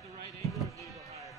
at the right angle, or do you go higher?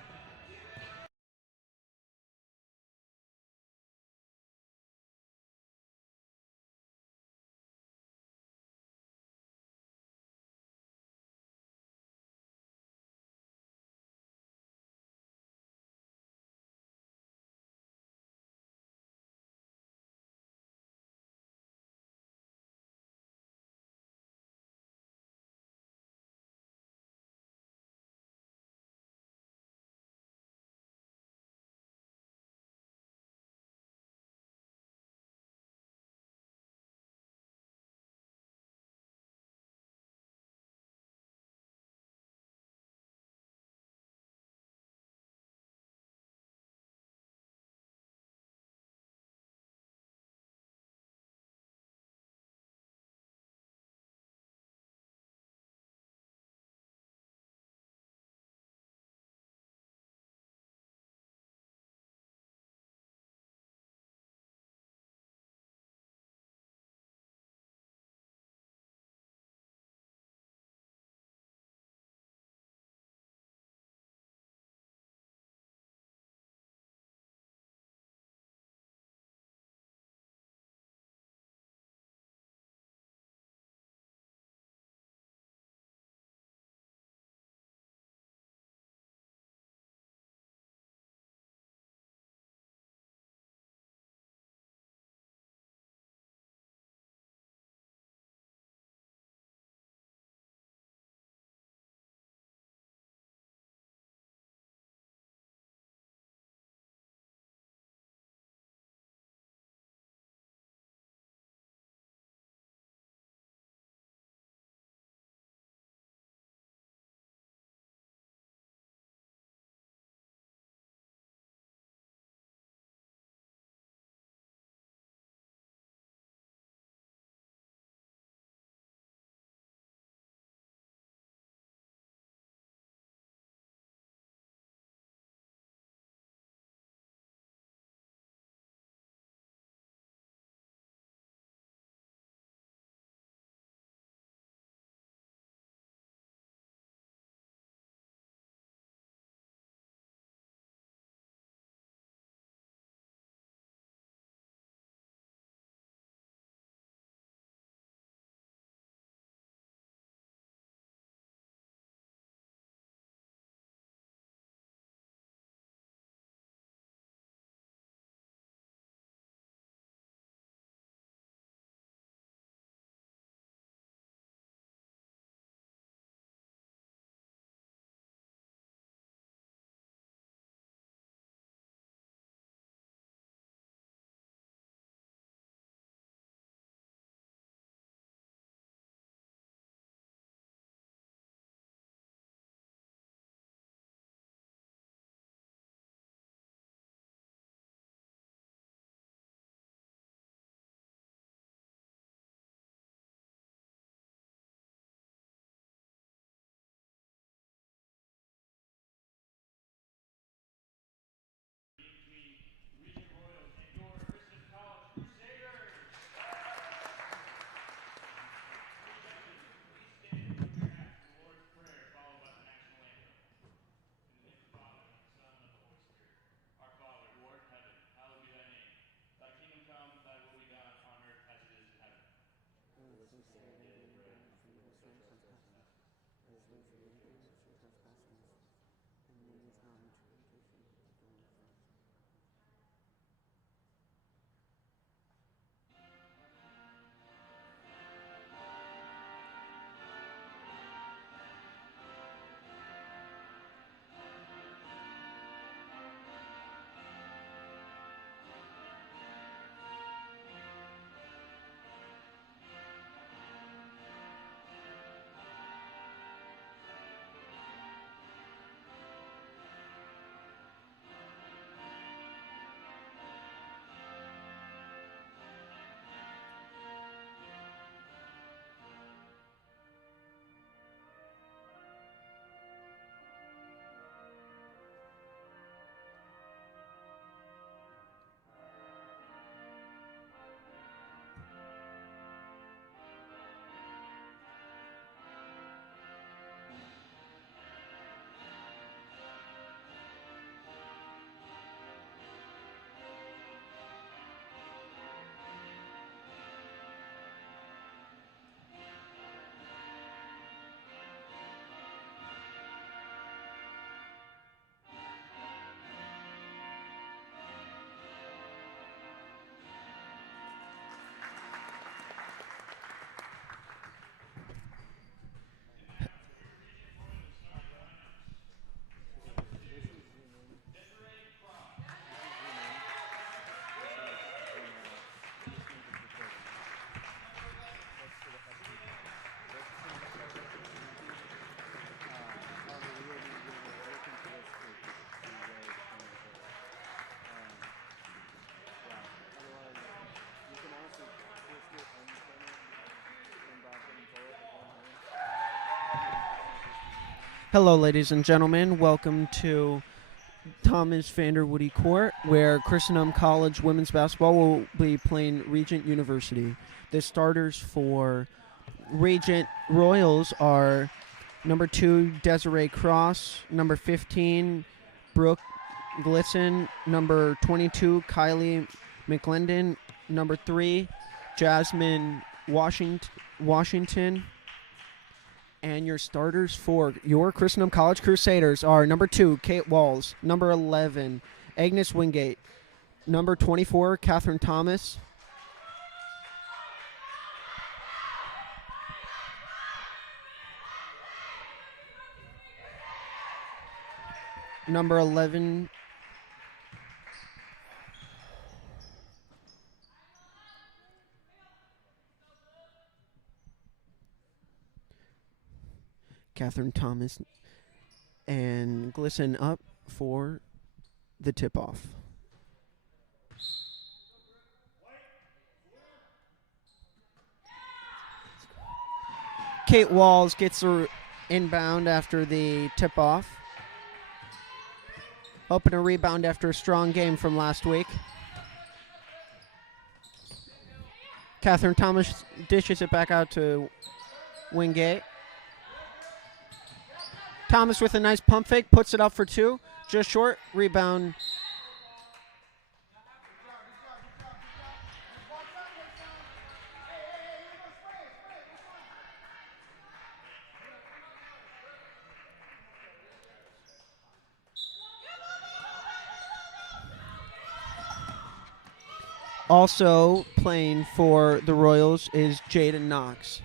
Regent Royals and your Christendom College Crusaders. Please stand and put your hats for the Lord's Prayer, followed by the national anthem. In the name of the Father, and the Son, and of the Holy Spirit. Our Father, who art in heaven, hallowed be thy name. Thy kingdom come, thy will be done on earth as it is in heaven. Give us this day our daily bread, and forgive us our trespasses, as we forgive those who trespass against us. And lead us not into temptation, but deliver us from evil. Hello, ladies and gentlemen. Welcome to Thomas Vanderwoody Court, where Christendom College women's basketball will be playing Regent University. The starters for Regent Royals are number 2, Desiree Cross, number 15, Brooke Glisson, number 22, Kylie McClendon, number 3, Jasmine Washington. And your starters for your Christendom College Crusaders are number 2, Kate Walls, number 11, Agnes Wingate, number 24, Catherine Thomas, number 11, Catherine Thomas, and Glisson up for the tip-off. Kate Walls gets her inbound after the tip-off. Hoping to rebound after a strong game from last week. Catherine Thomas dishes it back out to Wingate. Thomas with a nice pump fake, puts it up for 2. Just short, rebound. Also playing for the Royals is Jaden Knox.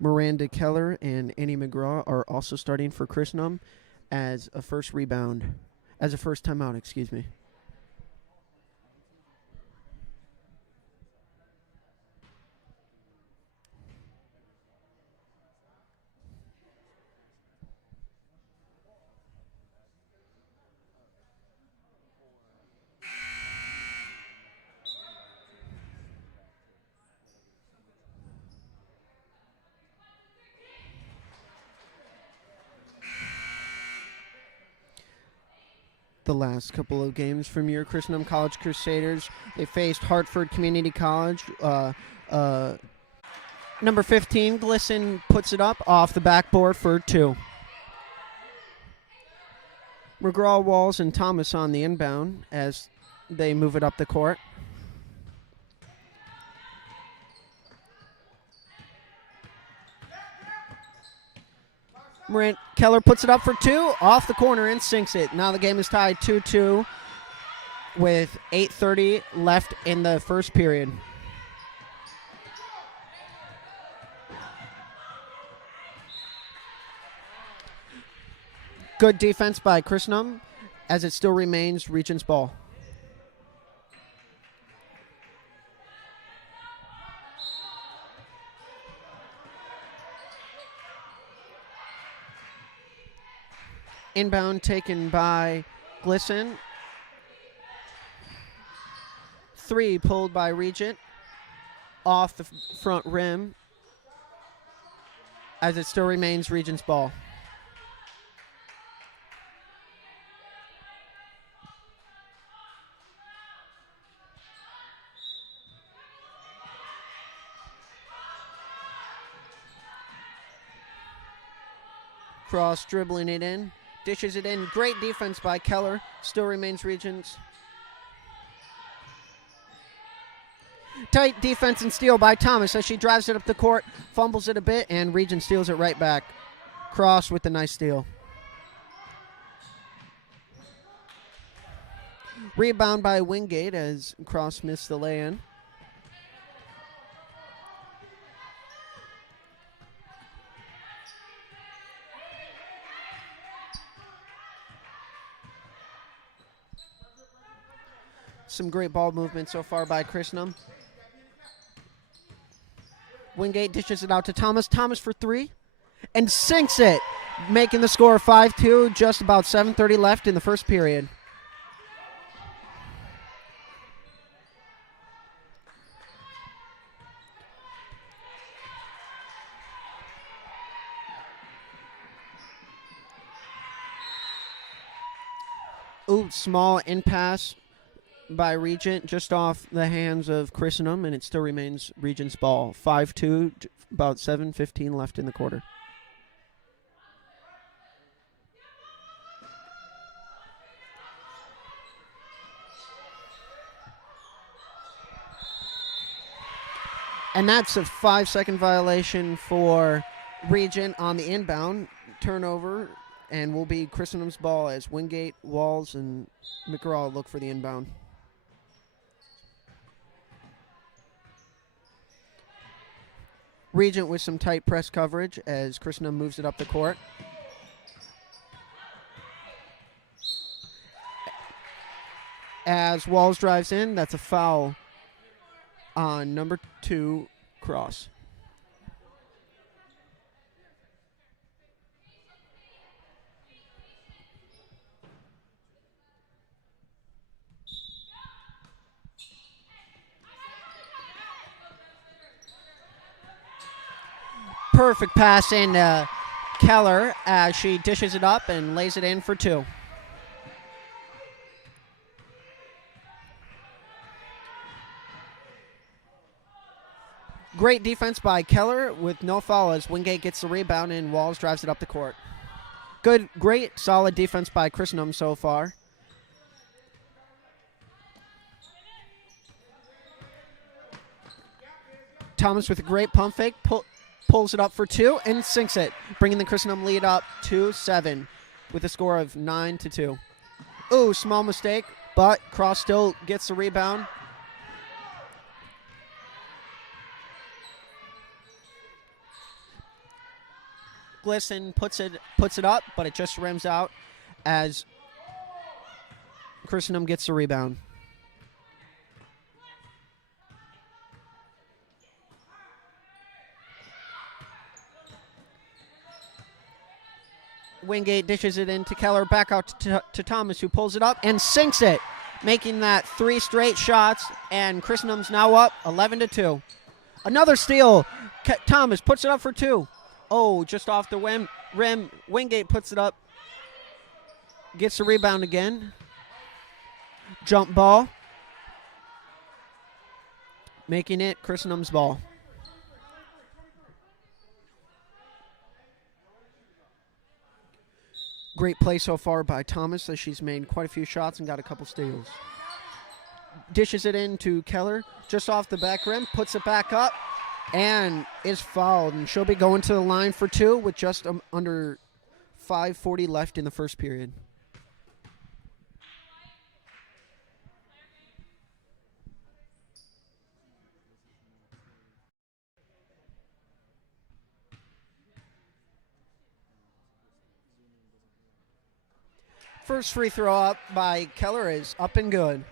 Miranda Keller and Annie McGraw are also starting for Christendom as a first timeout, excuse me. The last couple of games from your Christendom College Crusaders, they faced Hartford Community College. Number 15, Glisson puts it up off the backboard for 2. McGraw, Walls, and Thomas on the inbound as they move it up the court. Keller puts it up for 2, off the corner and sinks it. Now the game is tied 2-2 with 8:30 left in the first period. Good defense by Christendom as it still remains Regent's ball. Inbound taken by Glisson. 3 pulled by Regent off the front rim as it still remains Regent's ball. Cross dribbling it in. Dishes it in. Great defense by Keller. Still remains Regent's. Tight defense and steal by Thomas as she drives it up the court, fumbles it a bit, and Regent steals it right back. Cross with the nice steal. Rebound by Wingate as Cross missed the lay-in. Some great ball movement so far by Christendom. Wingate dishes it out to Thomas. Thomas for 3. and sinks it, making the score 5-2, just about 7:30 left in the first period. Ooh, small in pass by Regent, just off the hands of Christendom, and it still remains Regent's ball. 5-2, about 7:15 left in the quarter. And that's a 5-second violation for Regent on the inbound. Turnover, and will be Christendom's ball as Wingate, Walls, and McGraw look for the inbound. Regent with some tight press coverage as Christendom moves it up the court. As Walls drives in, that's a foul on number 2, Cross. Perfect pass in Keller as she dishes it up and lays it in for 2. Great defense by Keller with no foul as Wingate gets the rebound and Walls drives it up the court. Great, solid defense by Christendom so far. Thomas with a great pump fake, pulls it up for 2 and sinks it, bringing the Christendom lead up to 7 with a score of 9-2. Ooh, small mistake, but Cross still gets the rebound. Glisson puts it up, but it just rims out as Christendom gets the rebound. Wingate dishes it into Keller, back out to Thomas, who pulls it up and sinks it, making that 3 straight shots, and Christendom's now up 11-2. Another steal. Thomas puts it up for 2. Oh, just off the rim. Wingate puts it up. Gets the rebound again. Jump ball. Making it Christendom's ball. Great play so far by Thomas as she's made quite a few shots and got a couple steals. Dishes it into Keller. Just off the back rim. Puts it back up. And is fouled, and she'll be going to the line for 2 with just under 5:40 left in the first period. First free throw up by Keller is up and good.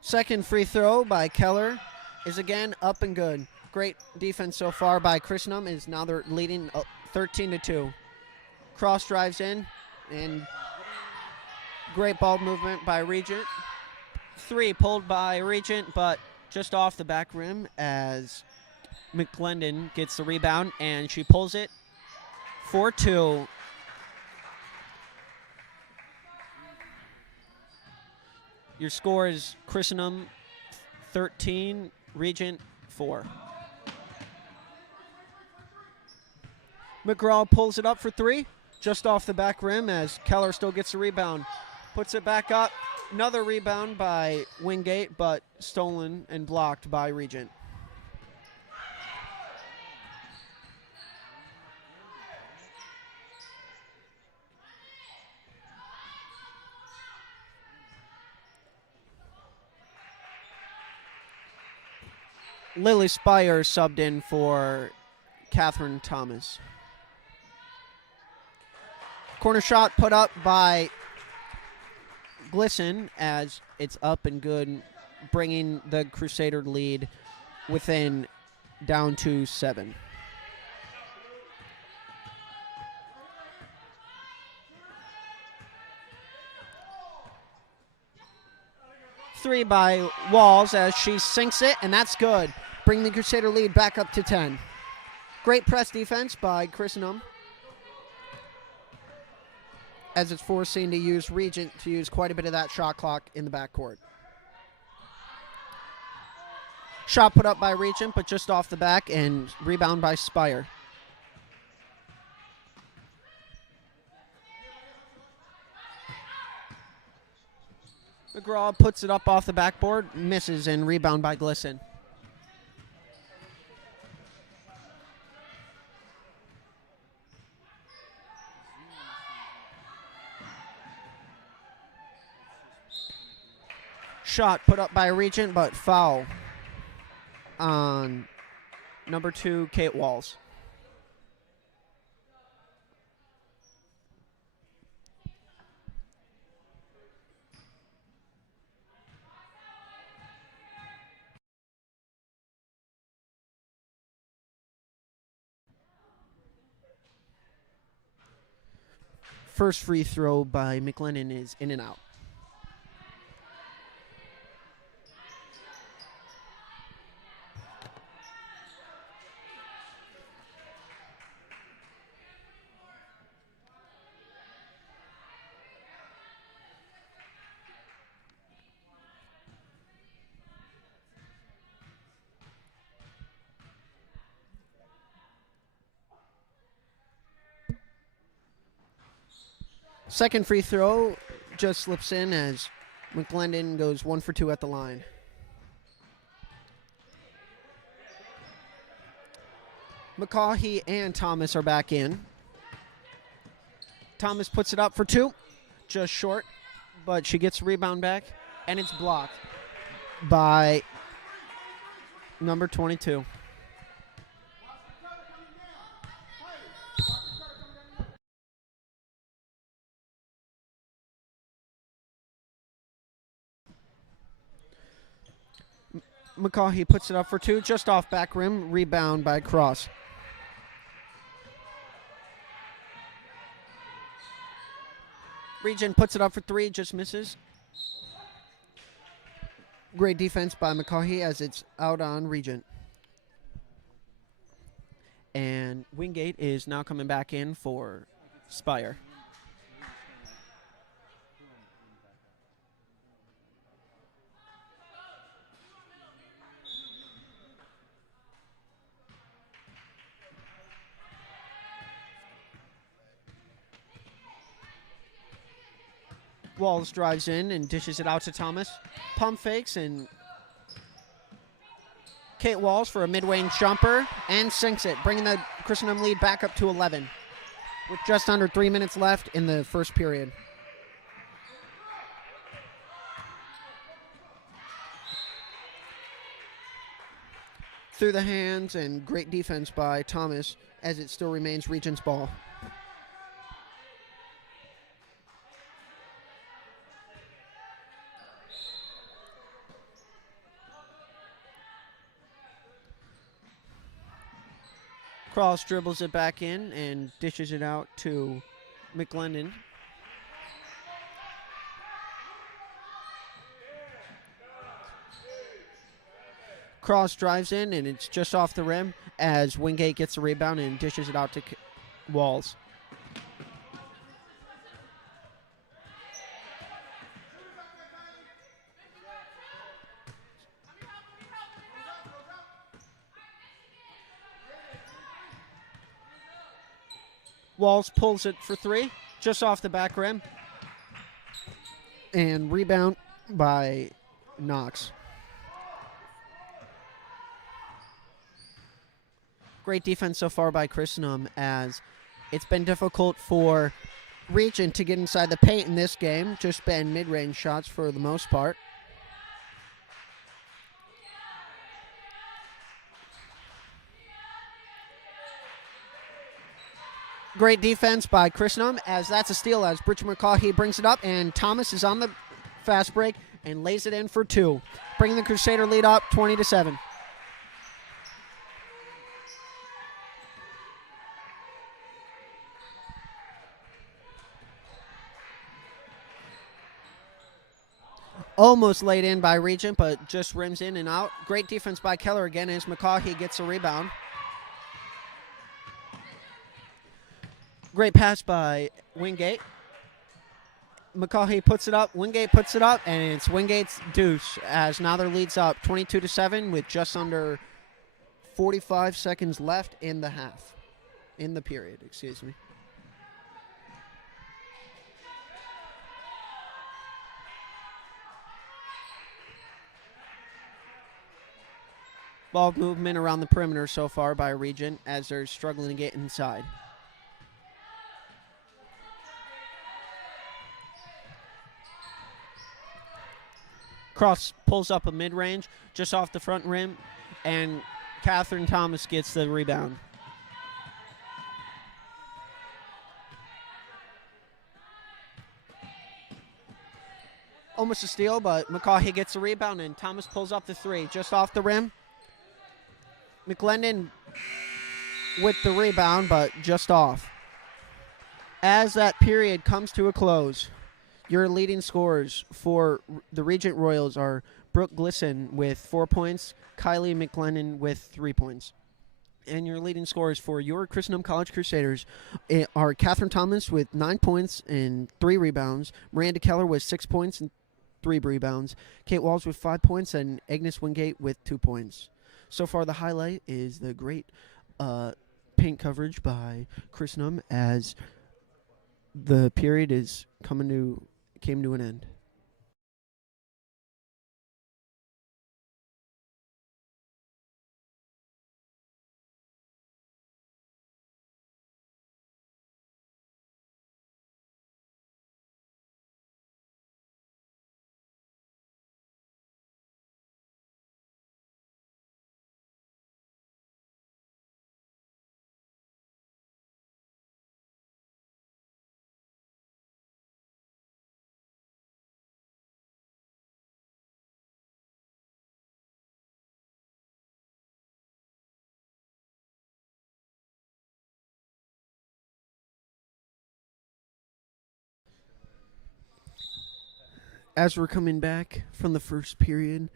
Second free throw by Keller is again up and good. Great defense so far by Christendom. Is now they're leading 13-2. Cross drives in, and great ball movement by Regent. 3 pulled by Regent, but just off the back rim as McGlendon gets the rebound, and she pulls it for 2. Your score is Christendom 13, Regent 4. McGraw pulls it up for 3, just off the back rim as Keller still gets the rebound. Puts it back up. Another rebound by Wingate, but stolen and blocked by Regent. Lily Spire subbed in for Catherine Thomas. Corner shot put up by Glisson as it's up and good, bringing the Crusader lead within down to 7. Three by Walls as she sinks it, and that's good. Bringing the Crusader lead back up to 10. Great press defense by Christendom, as it's forcing to use Regent to use quite a bit of that shot clock in the backcourt. Shot put up by Regent, but just off the back, and rebound by Spire. McGraw puts it up off the backboard, misses, and rebound by Glisson. Shot put up by Regent, but foul on number 2, Kate Walls. First free throw by McLennan is in and out. Second free throw just slips in as McLendon goes 1 for 2 at the line. McCaughey and Thomas are back in. Thomas puts it up for 2, just short, but she gets the rebound back, and it's blocked by number 22. McCaughey puts it up for 2, just off back rim, rebound by Cross. Regent puts it up for 3, just misses. Great defense by McCaughey as it's out on Regent. And Wingate is now coming back in for Spire. Walls drives in and dishes it out to Thomas. Pump fakes, and Kate Walls for a mid-range jumper and sinks it, bringing the Christendom lead back up to 11 with just under 3 minutes left in the first period. Through the hands, and great defense by Thomas as it still remains Regent's ball. Cross dribbles it back in and dishes it out to McLendon. Cross drives in, and it's just off the rim as Wingate gets the rebound and dishes it out to Walls. Walls pulls it for 3, just off the back rim. And rebound by Knox. Great defense so far by Christendom, as it's been difficult for Regent to get inside the paint in this game. Just been mid-range shots for the most part. Great defense by Christendom, as that's a steal as Bridget McCaughey brings it up, and Thomas is on the fast break and lays it in for 2, bringing the Crusader lead up 20-7. Almost laid in by Regent, but just rims in and out. Great defense by Keller again as McCaughey gets a rebound. Great pass by Wingate. McCaughey puts it up, Wingate puts it up, and it's Wingate's deuce as now their lead's up 22-7 with just under 45 seconds left in the half. In the period, excuse me. Ball movement around the perimeter so far by Regent as they're struggling to get inside. Cross pulls up a mid-range just off the front rim, and Catherine Thomas gets the rebound. Almost a steal, but McCaughey gets the rebound, and Thomas pulls up the 3 just off the rim. McLendon with the rebound, but just off. As that period comes to a close, your leading scorers for the Regent Royals are Brooke Glisson with 4 points, Kylie McLennan with 3 points. And your leading scorers for your Christendom College Crusaders are Catherine Thomas with 9 points and 3 rebounds, Miranda Keller with 6 points and 3 rebounds, Kate Walls with 5 points, and Agnes Wingate with 2 points. So far, the highlight is the great paint coverage by Christendom as the period came to an end. As we're coming back from the first period,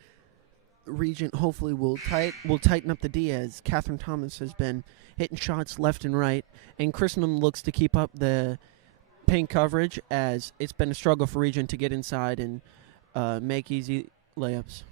Regent hopefully will tighten up the D as Catherine Thomas has been hitting shots left and right, and Christendom looks to keep up the paint coverage as it's been a struggle for Regent to get inside and make easy layups.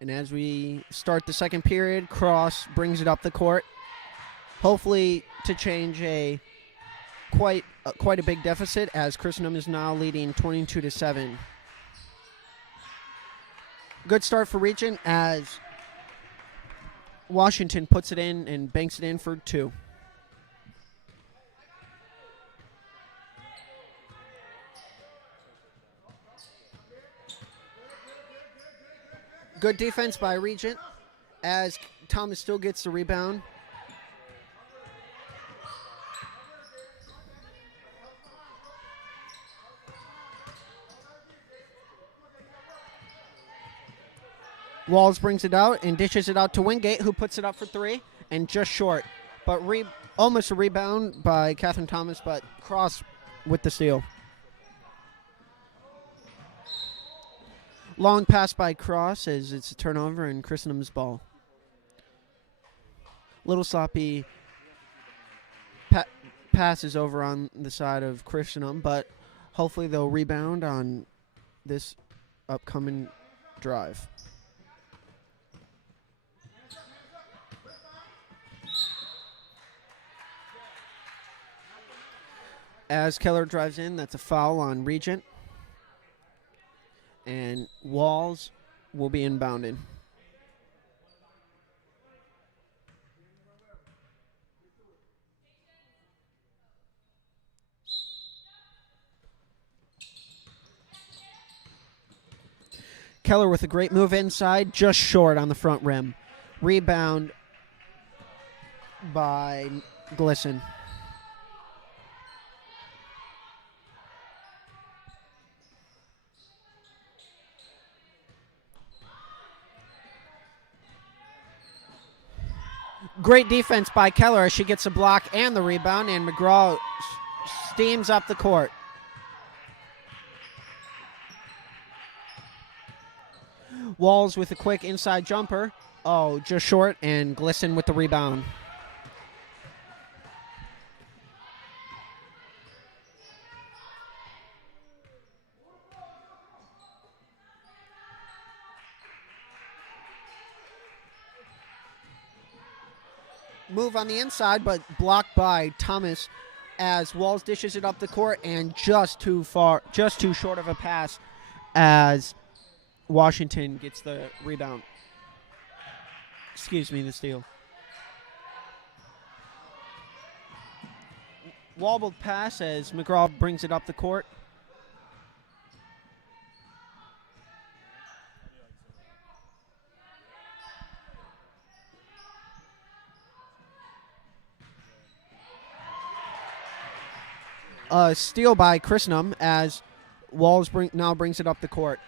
And as we start the second period, Cross brings it up the court, hopefully to change quite a big deficit as Christendom is now leading 22-7. Good start for Regent as Washington puts it in and banks it in for 2. Good defense by Regent as Thomas still gets the rebound. Walls brings it out and dishes it out to Wingate, who puts it up for 3 and just short. But almost a rebound by Catherine Thomas, but Cross with the steal. Long pass by Cross as it's a turnover and Christendom's ball. Little sloppy passes over on the side of Christendom, but hopefully they'll rebound on this upcoming drive. As Keller drives in, that's a foul on Regent. And Walls will be inbounded. Keller with a great move inside, just short on the front rim. Rebound by Glisson. Great defense by Keller as she gets a block and the rebound, and McGraw steams up the court. Walls with a quick inside jumper. Oh, just short, and Glisson with the rebound. Move on the inside, but blocked by Thomas as Walls dishes it up the court, and just too short of a pass as Washington gets the rebound. Excuse me, the steal. Wobbled pass as McGraw brings it up the court. Steal by Christendom as Walls now brings it up the court.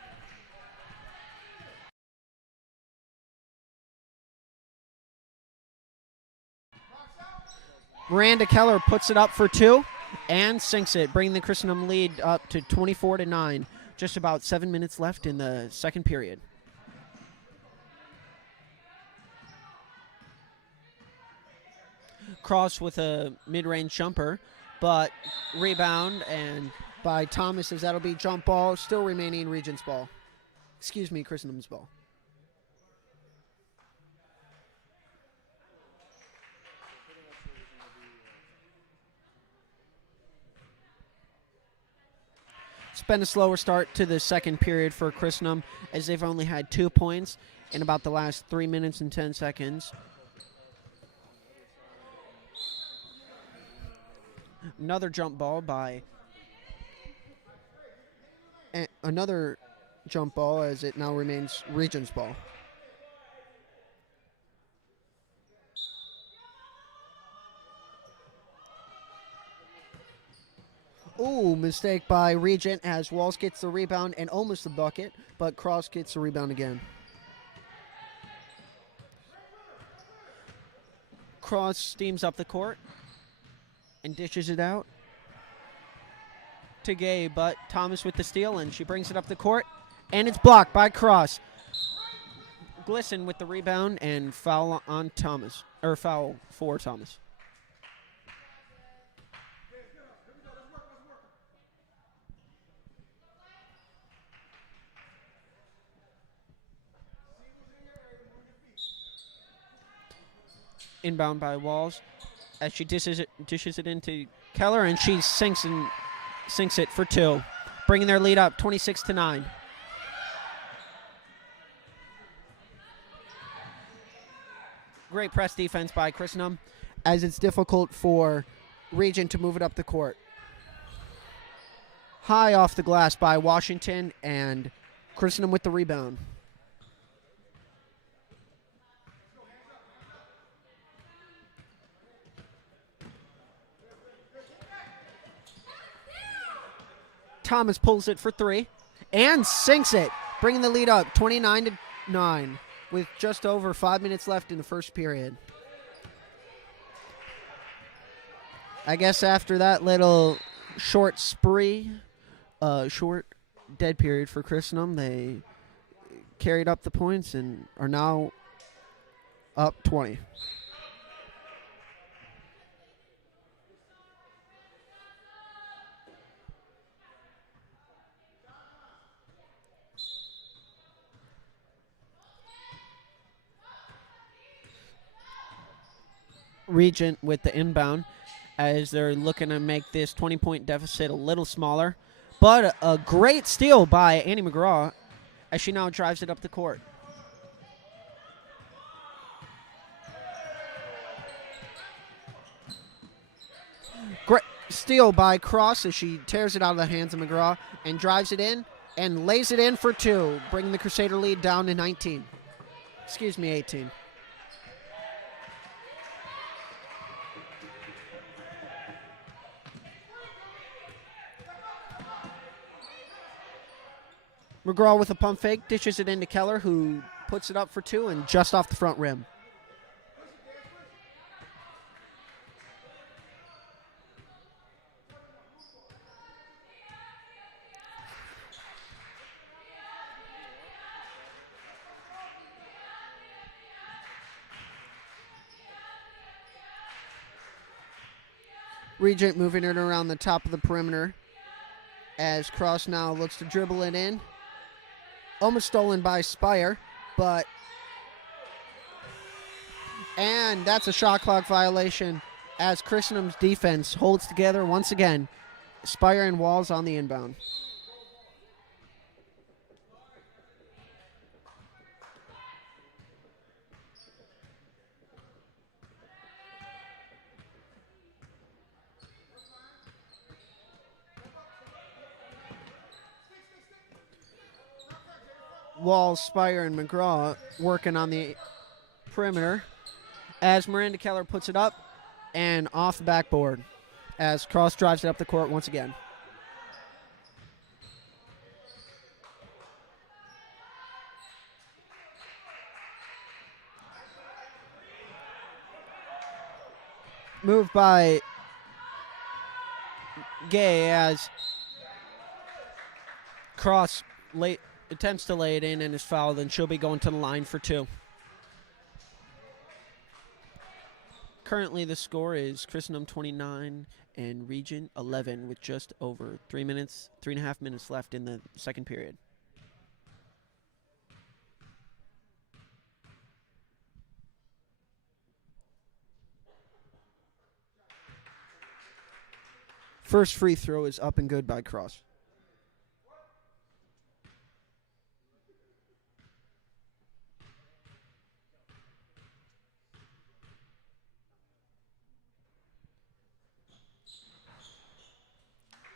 Miranda Keller puts it up for two and sinks it, bringing the Christendom lead up to 24-9. Just about 7 minutes left in the second period. Cross with a mid-range jumper, but rebound and by Thomas as that'll be jump ball, still remaining Regent's ball. Excuse me, Christendom's ball. It's been a slower start to the second period for Christendom as they've only had 2 points in about the last 3 minutes and 10 seconds. Another jump ball as it now remains Regent's ball. Ooh, mistake by Regent as Walls gets the rebound and almost the bucket, but Cross gets the rebound again. Cross steams up the court and dishes it out to Gay, but Thomas with the steal, and she brings it up the court, and it's blocked by Cross. Glisson with the rebound and foul on Thomas, or foul for Thomas. Inbound by Walls as she dishes it into Keller, and she sinks it for two, bringing their lead up 26-9. Great press defense by Christendom as it's difficult for Regent to move it up the court. High off the glass by Washington, and Christendom with the rebound. Thomas pulls it for three and sinks it, bringing the lead up 29-9 with just over 5 minutes left in the first period. I guess after that little short dead period for Christendom, they carried up the points and are now up 20. Regent with the inbound as they're looking to make this 20-point deficit a little smaller. But a great steal by Annie McGraw as she now drives it up the court. Great steal by Cross as she tears it out of the hands of McGraw and drives it in and lays it in for two, bringing the Crusader lead down to 19. Excuse me, 18. McGraw with a pump fake, dishes it into Keller, who puts it up for two and just off the front rim. Regent moving it around the top of the perimeter as Cross now looks to dribble it in. Almost stolen by Spire, and that's a shot clock violation as Christendom's defense holds together once again. Spire and Walls on the inbound. Walls, Spire, and McGraw working on the perimeter as Miranda Keller puts it up and off the backboard as Cross drives it up the court once again. Move by Gay as Cross attempts to lay it in and is fouled, and she'll be going to the line for two. Currently the score is Christendom 29 and Regent 11 with just over 3.5 minutes left in the second period. First free throw is up and good by Cross.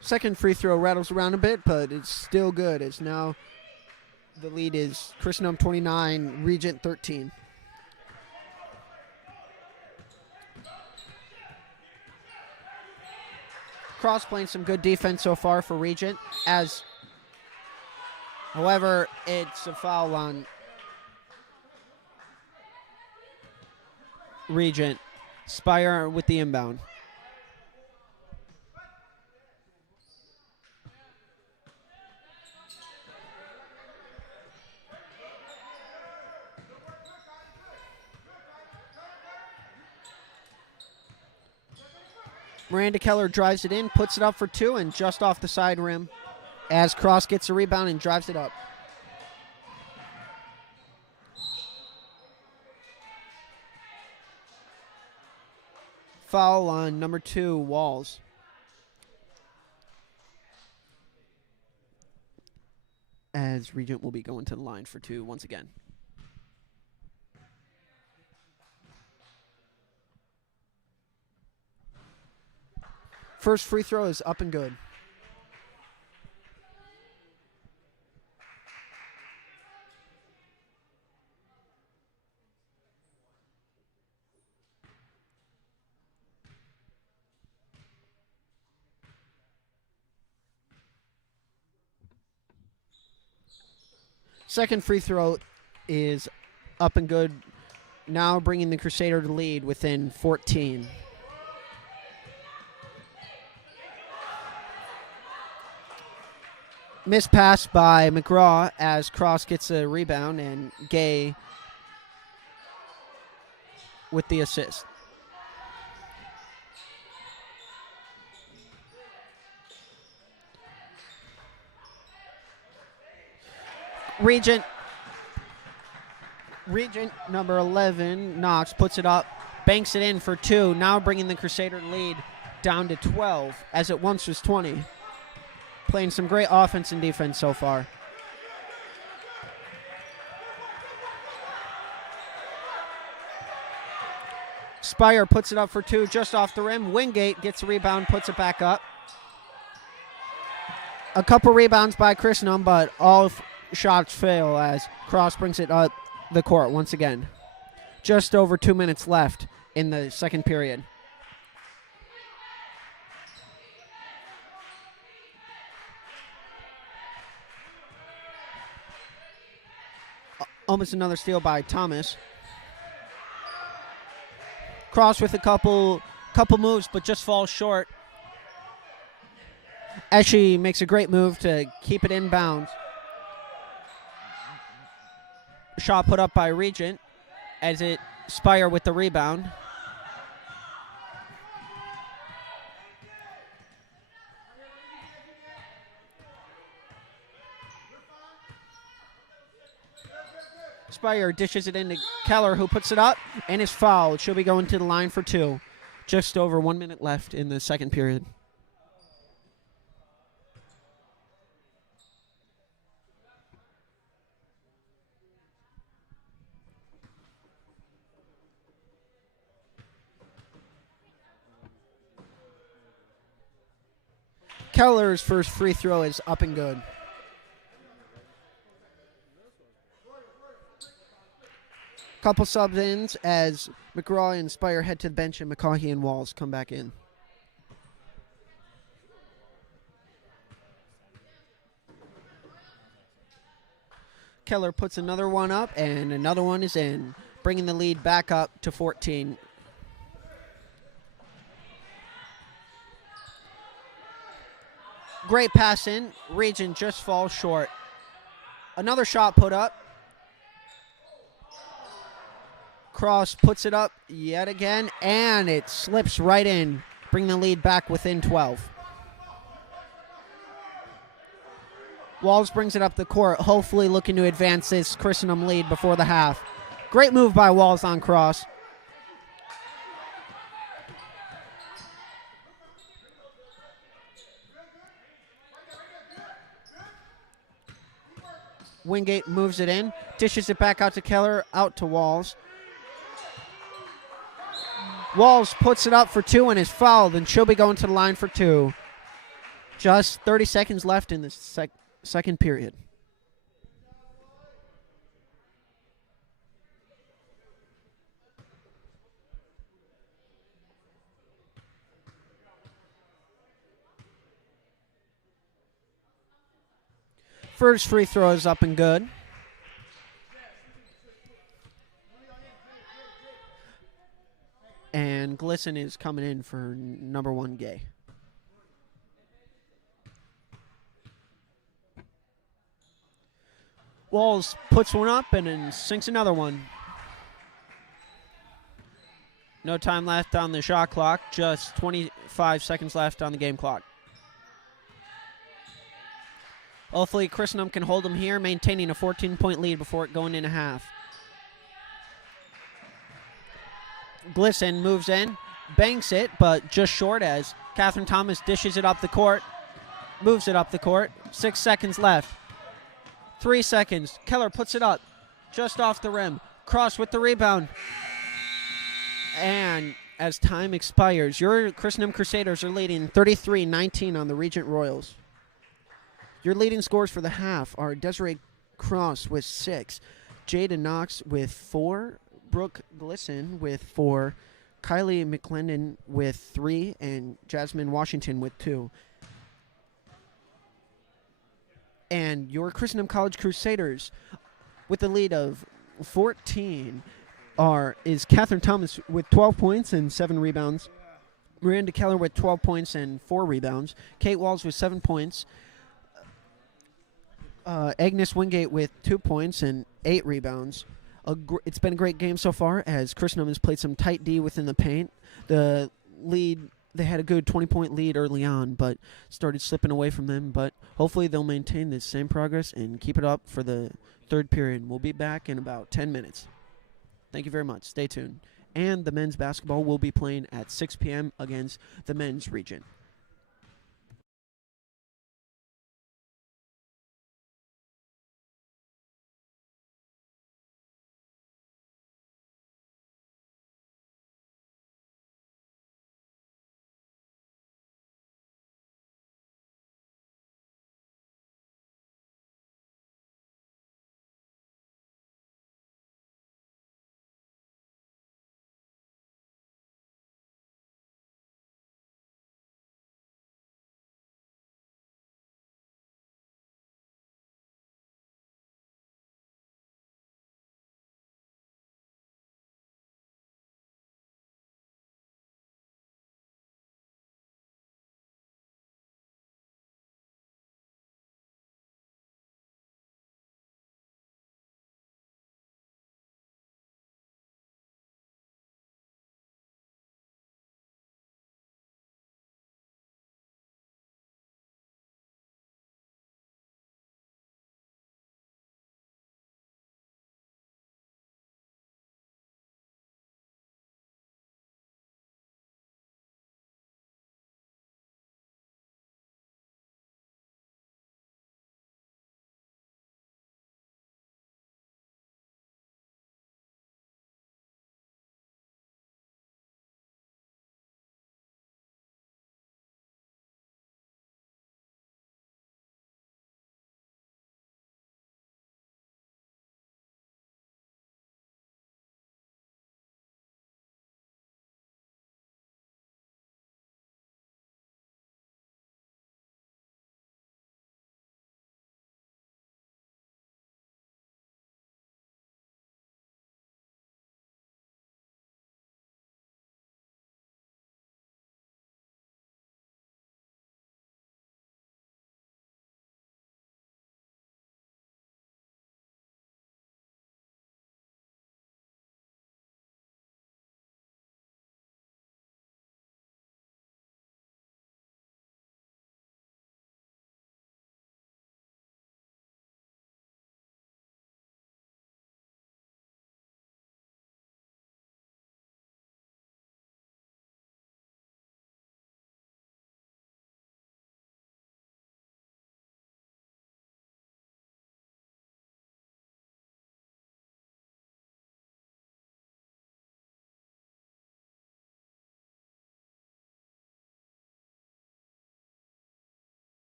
Second free throw rattles around a bit, but it's still good. It's now the lead is Christendom 29, Regent 13. Cross playing some good defense so far for Regent, however, it's a foul on Regent. Spire with the inbound. Miranda Keller drives it in, puts it up for two, and just off the side rim as Cross gets a rebound and drives it up. Foul on number 2, Walls. As Regent will be going to the line for two once again. First free throw is up and good. Second free throw is up and good, now bringing the Crusader to lead within 14. Missed pass by McGraw as Cross gets a rebound, and Gay with the assist. Regent number 11, Knox, puts it up, banks it in for two, now bringing the Crusader lead down to 12, as it once was 20. Playing some great offense and defense so far. Spire puts it up for 2 just off the rim. Wingate gets a rebound, puts it back up. A couple rebounds by Christendom, but all shots fail as Cross brings it up the court once again. Just over 2 minutes left in the second period. Almost another steal by Thomas. Cross with a couple moves, but just falls short. As she makes a great move to keep it in bounds. Shot put up by Regent as it Spire with the rebound. Spire dishes it into Keller, who puts it up and is fouled. She'll be going to the line for 2. Just over 1 minute left in the second period. Keller's first free throw is up and good. Couple subs in as McGraw and Spire head to the bench and McCaughey and Walls come back in. Keller puts another one up and another one is in, bringing the lead back up to 14. Great pass in. Regent just falls short. Another shot put up. Cross puts it up yet again, and it slips right in, bringing the lead back within 12. Walls brings it up the court, hopefully looking to advance this Christendom lead before the half. Great move by Walls on Cross. Wingate moves it in, dishes it back out to Keller, out to Walls. Walls puts it up for 2 and is fouled, and she'll be going to the line for 2. Just 30 seconds left in the second period. First free throw is up and good. And Glisson is coming in for number 1 Gay. Walls puts one up and then sinks another one. No time left on the shot clock. Just 25 seconds left on the game clock. Hopefully Christendom can hold them here, maintaining a 14-point lead before it going in a half. Glisson moves in, banks it, but just short as Catherine Thomas dishes it up the court, moves it up the court. 6 seconds left. 3 seconds. Keller puts it up, just off the rim. Cross with the rebound. And as time expires, your Christendom Crusaders are leading 33-19 on the Regent Royals. Your leading scores for the half are Desiree Cross with 6, Jada Knox with 4, Brooke Glisson with 4, Kylie McClendon with 3, and Jasmine Washington with 2. And your Christendom College Crusaders with the lead of 14 is Catherine Thomas with 12 points and 7 rebounds. Miranda Keller with 12 points and 4 rebounds. Kate Walls with 7 points. Agnes Wingate with 2 points and 8 rebounds. It's been a great game so far as Christendom has played some tight D within the paint. The lead, they had a good 20-point lead early on, but started slipping away from them. But hopefully they'll maintain this same progress and keep it up for the third period. We'll be back in about 10 minutes. Thank you very much. Stay tuned. and the men's basketball will be playing at 6 p.m. against the men's Regent.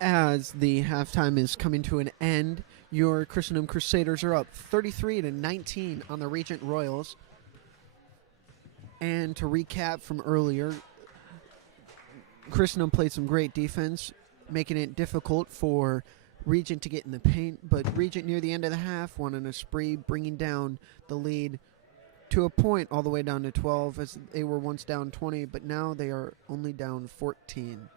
As the halftime is coming to an end, your Christendom Crusaders are up 33-19 on the Regent Royals. And to recap from earlier, Christendom played some great defense, making it difficult for Regent to get in the paint, but Regent near the end of the half won on a spree, bringing down the lead to a point all the way down to 12, as they were once down 20, but now they are only down 14.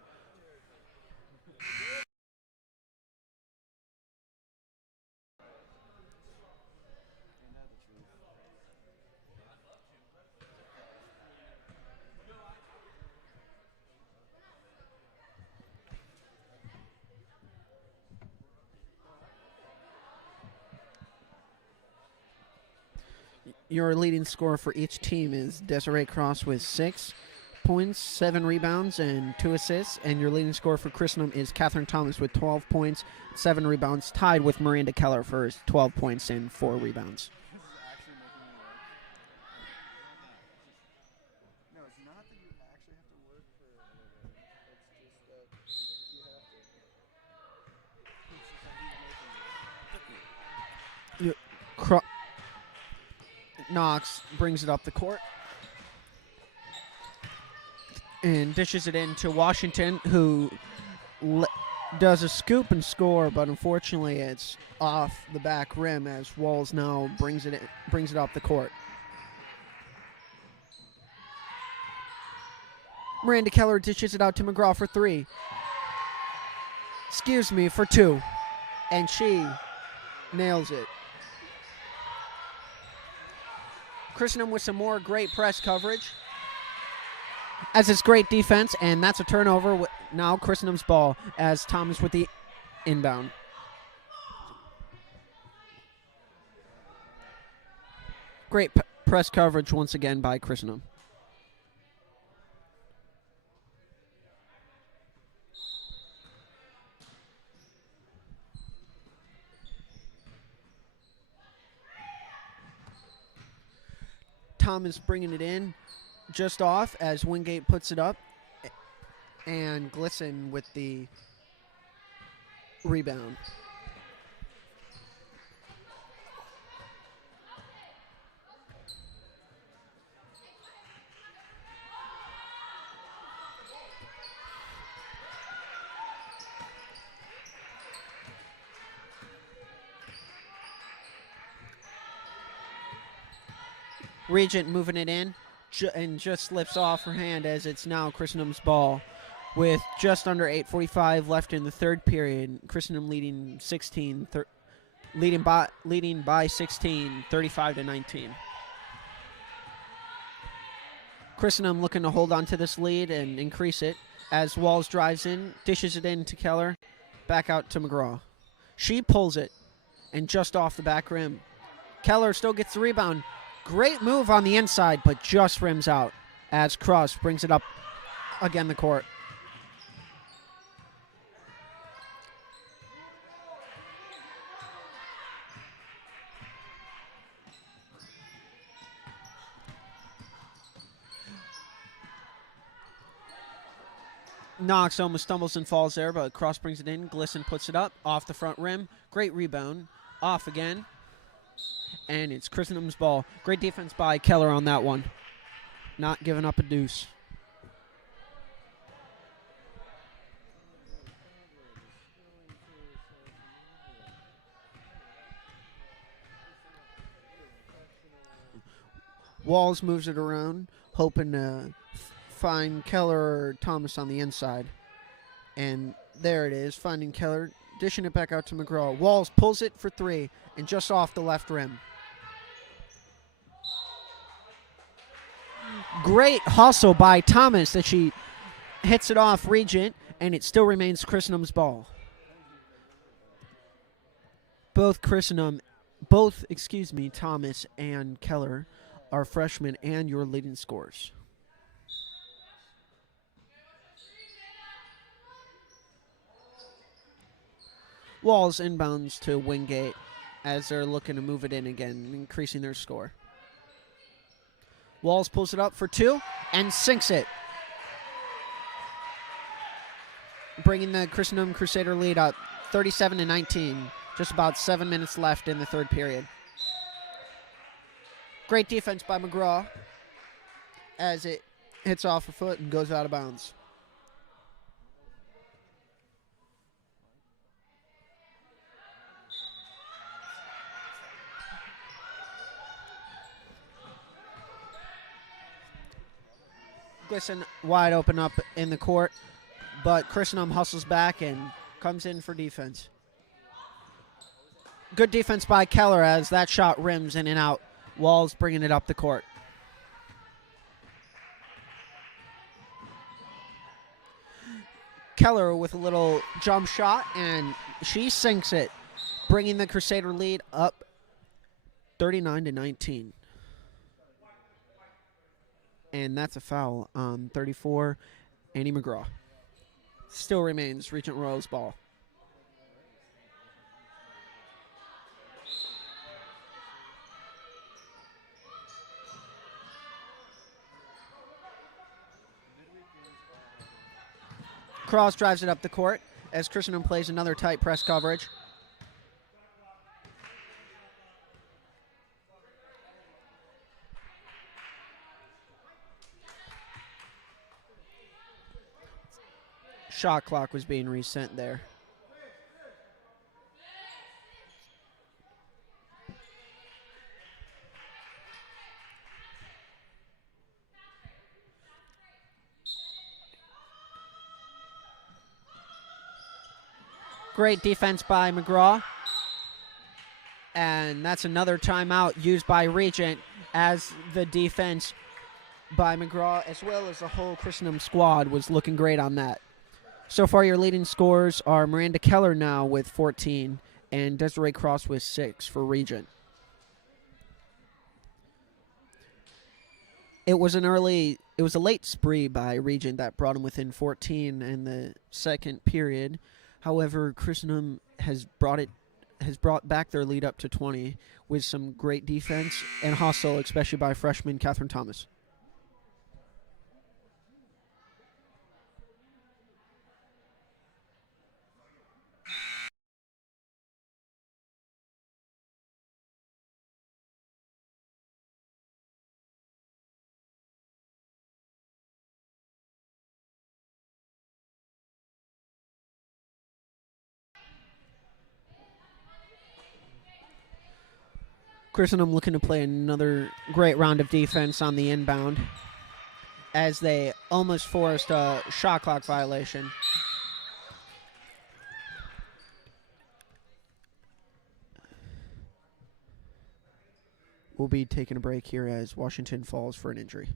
Your leading scorer for each team is Desiree Cross with 6 points, 7 rebounds, and 2 assists. And your leading scorer for Christendom is Catherine Thomas with 12 points, 7 rebounds, tied with Miranda Keller for 12 points and 4 rebounds. Knox brings it up the court and dishes it into Washington, who does a scoop and score, but unfortunately it's off the back rim as Walls now brings it up the court. Miranda Keller dishes it out to McGraw for 3. For 2. And she nails it. Christendom with some more great press coverage, as it's great defense, and that's a turnover. Now Christendom's ball as Thomas with the inbound. Great press coverage once again by Christendom. Thomas bringing it in just off as Wingate puts it up, and Glisson with the rebound. Regent moving it in and just slips off her hand as it's now Christendom's ball with just under 8:45 left in the third period. Christendom leading by 16, 35-19. Christendom looking to hold on to this lead and increase it as Walls drives in, dishes it in to Keller, back out to McGraw. She pulls it and just off the back rim. Keller still gets the rebound. Great move on the inside, but just rims out as Cross brings it up again the court. Knox almost stumbles and falls there, but Cross brings it in. Glisson puts it up off the front rim. Great rebound. Off again. And it's Christendom's ball. Great defense by Keller on that one. Not giving up a deuce. Walls moves it around, hoping to find Keller or Thomas on the inside. And there it is, finding Keller, dishing it back out to McGraw. Walls pulls it for 3 and just off the left rim. Great hustle by Thomas that she hits it off Regent, and it still remains Christendom's ball. Thomas and Keller are freshmen and your leading scorers. Walls inbounds to Wingate as they're looking to move it in again, increasing their score. Walls pulls it up for 2 and sinks it. bringing the Christendom Crusader lead up 37-19. Just about 7 minutes left in the third period. Great defense by McGraw as it hits off a foot and goes out of bounds. Glisson wide open up in the court, but Christendom hustles back and comes in for defense. Good defense by Keller as that shot rims in and out. Walls bringing it up the court. Keller with a little jump shot, and she sinks it, bringing the Crusader lead up 39-19. And that's a foul on 34, Annie McGraw. Still remains Regent Royals ball. Cross drives it up the court as Christendom plays another tight press coverage. Shot clock was being reset there. Great defense by McGraw. And that's another timeout used by Regent as the defense by McGraw as well as the whole Christendom squad was looking great on that. So far, your leading scorers are Miranda Keller now with 14 and Desiree Cross with 6 for Regent. It was a late spree by Regent that brought him within 14 in the second period. However, Christendom has brought back their lead up to 20 with some great defense and hustle, especially by freshman Catherine Thomas. Christendom looking to play another great round of defense on the inbound as they almost forced a shot clock violation. We'll be taking a break here as Washington falls for an injury.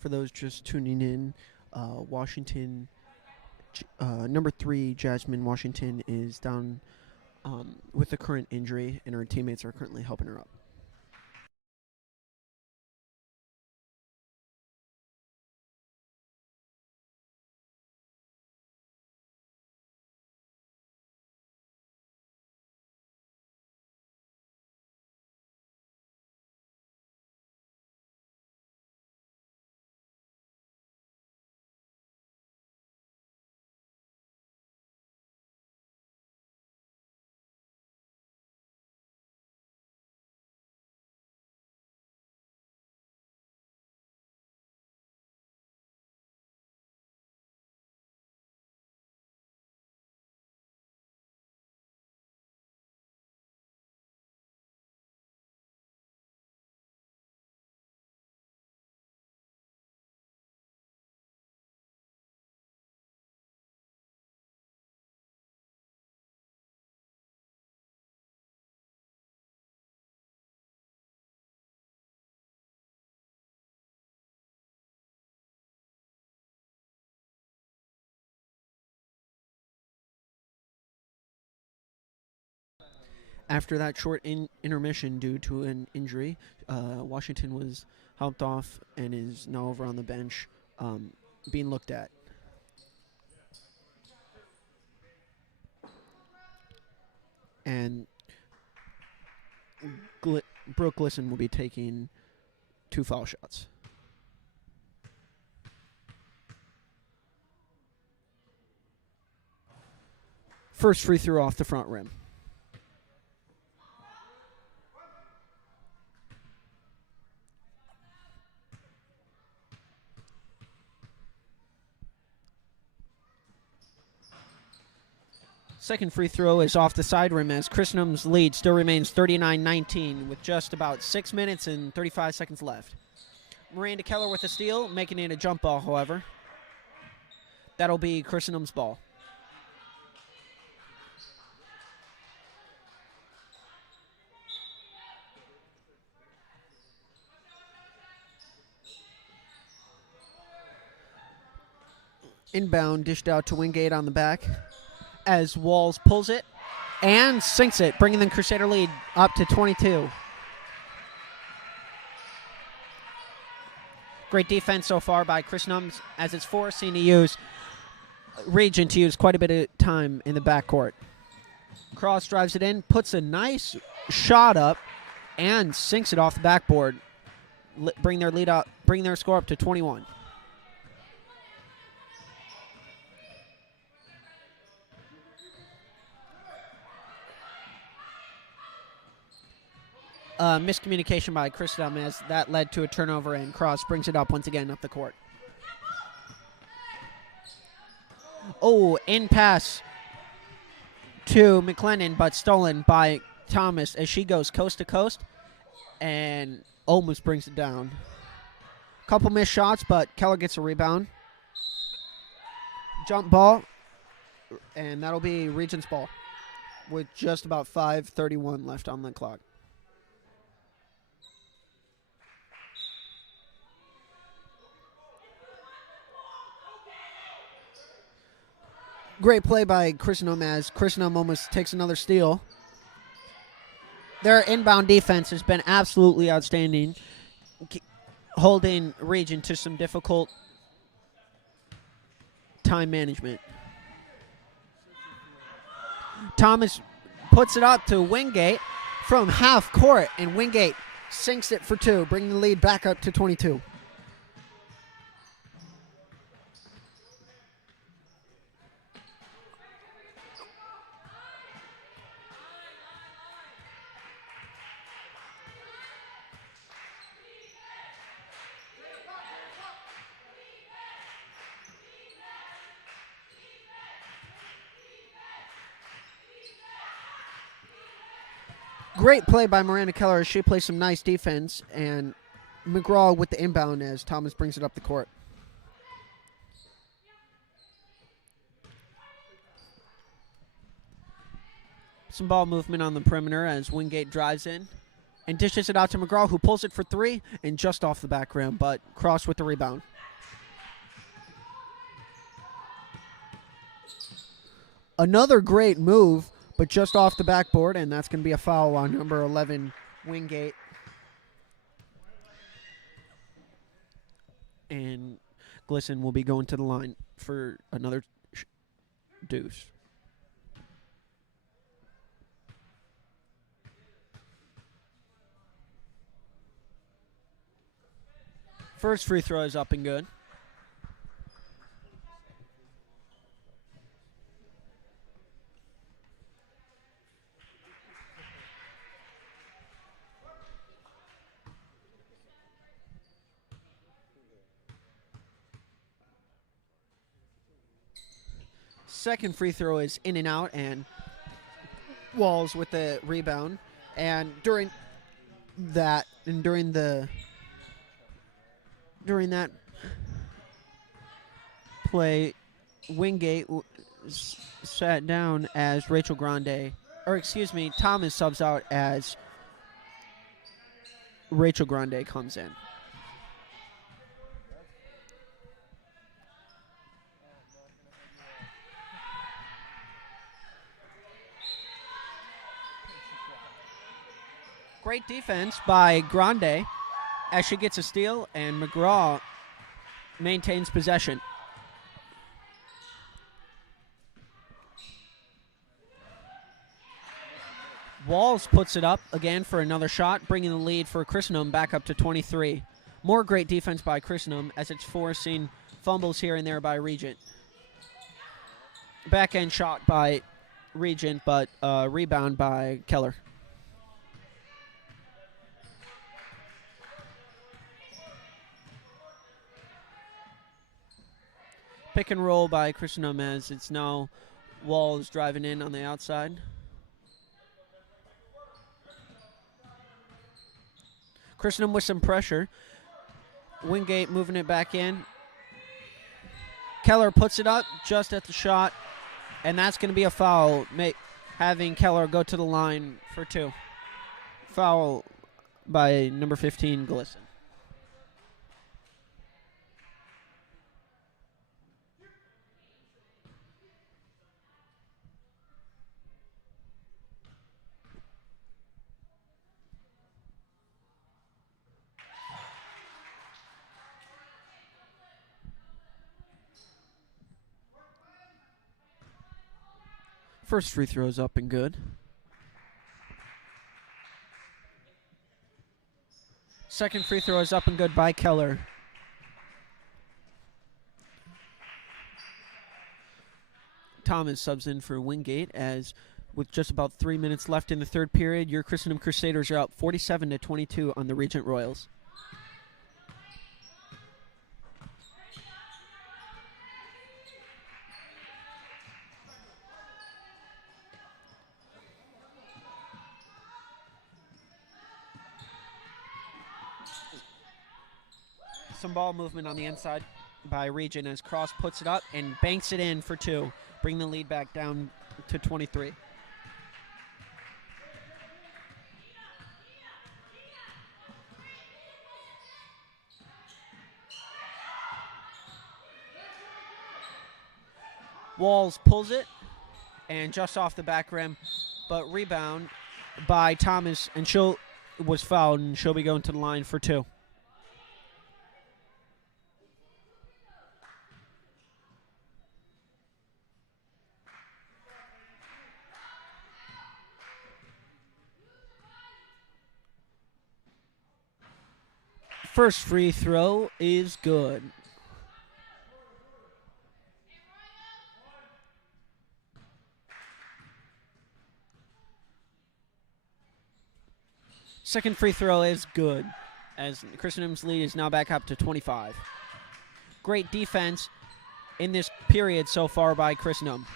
For those just tuning in, Washington, number 3, Jasmine Washington, is down with a current injury, and her teammates are currently helping her up. After that short intermission due to an injury, Washington was helped off and is now over on the bench being looked at. And Brooke Glisson will be taking 2 foul shots. First free throw off the front rim. Second free throw is off the side rim as Christendom's lead still remains 39-19 with just about 6 minutes and 35 seconds left. Miranda Keller with a steal, making it a jump ball, however. That'll be Christendom's ball. Inbound, dished out to Wingate on the back as Walls pulls it and sinks it, bringing the Crusader lead up to 22. Great defense so far by Christendom as it's forcing Regent to use quite a bit of time in the backcourt. Cross drives it in, puts a nice shot up, and sinks it off the backboard. Bring their score up to 21. Miscommunication by Christendom as that led to a turnover, and Cross brings it up once again up the court. Oh, in pass to McLennan, but stolen by Thomas as she goes coast to coast and almost brings it down. Couple missed shots, but Keller gets a rebound. Jump ball, and that'll be Regent's ball with just about 5:31 left on the clock. Great play by Christendom as Christendom almost takes another steal. Their inbound defense has been absolutely outstanding, holding Regent to some difficult time management. Thomas puts it up to Wingate from half court, and Wingate sinks it for 2, bringing the lead back up to 22. Great play by Miranda Keller as she plays some nice defense, and McGraw with the inbound as Thomas brings it up the court. Some ball movement on the perimeter as Wingate drives in and dishes it out to McGraw, who pulls it for 3 and just off the back rim, but Cross with the rebound. Another great move, but just off the backboard, and that's going to be a foul on number 11, Wingate. And Glisson will be going to the line for another deuce. First free throw is up and good. Second free throw is in and out, and Walls with the rebound. And during that play, Wingate sat down as Thomas subs out as Rachel Grande comes in. Great defense by Grande as she gets a steal, and McGraw maintains possession. Walls puts it up again for another shot, bringing the lead for Christendom back up to 23. More great defense by Christendom as it's forcing fumbles here and there by Regent. Back end shot by Regent, but rebound by Keller. Pick and roll by Christendom as it's now Walls driving in on the outside. Christendom with some pressure. Wingate moving it back in. Keller puts it up just at the shot, and that's going to be a foul, having Keller go to the line for two. Foul by number 15, Glisson. First free throw is up and good. Second free throw is up and good by Keller. Thomas subs in for Wingate as with just about 3 minutes left in the third period, your Christendom Crusaders are up 47-22 on the Regent Royals. Some ball movement on the inside by Regent as Cross puts it up and banks it in for two, bring the lead back down to 23. Walls pulls it and just off the back rim, but rebound by Thomas, and was fouled, and she'll be going to the line for two. First free throw is good. Second free throw is good, as Christendom's lead is now back up to 25. Great defense in this period so far by Christendom.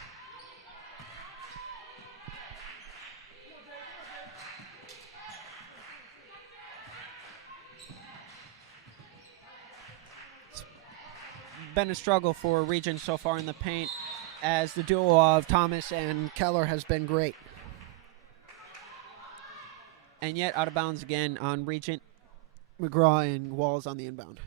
Been a struggle for Regent so far in the paint, as the duo of Thomas and Keller has been great. And yet out of bounds again on Regent. McGraw and Walls on the inbound.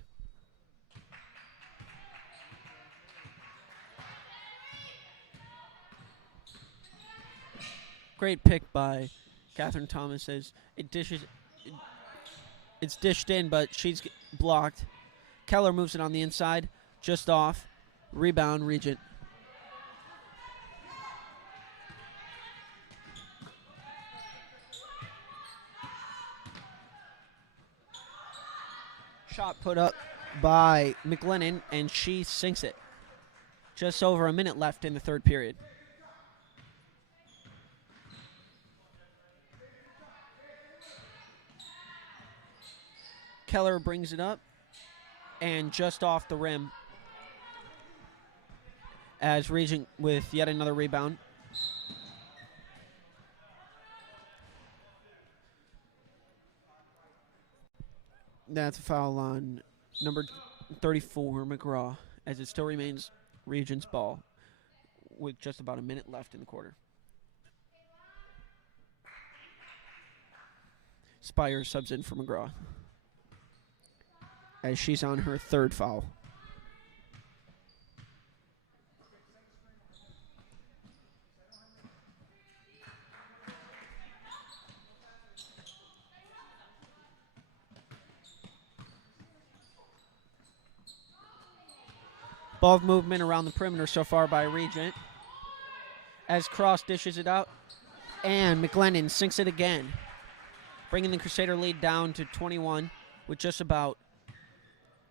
Great pick by Catherine Thomas as it's dished in, but she's blocked. Keller moves it on the inside, just off. Rebound, Regent. Shot put up by McLennan, and she sinks it. Just over a minute left in the third period. Keller brings it up, and just off the rim as Regent with yet another rebound. That's a foul on number 34, McGraw, as it still remains Regent's ball with just about a minute left in the quarter. Spire subs in for McGraw as she's on her third foul. Ball movement around the perimeter so far by Regent as Cross dishes it out, and McLennan sinks it again, bringing the Crusader lead down to 21 with just about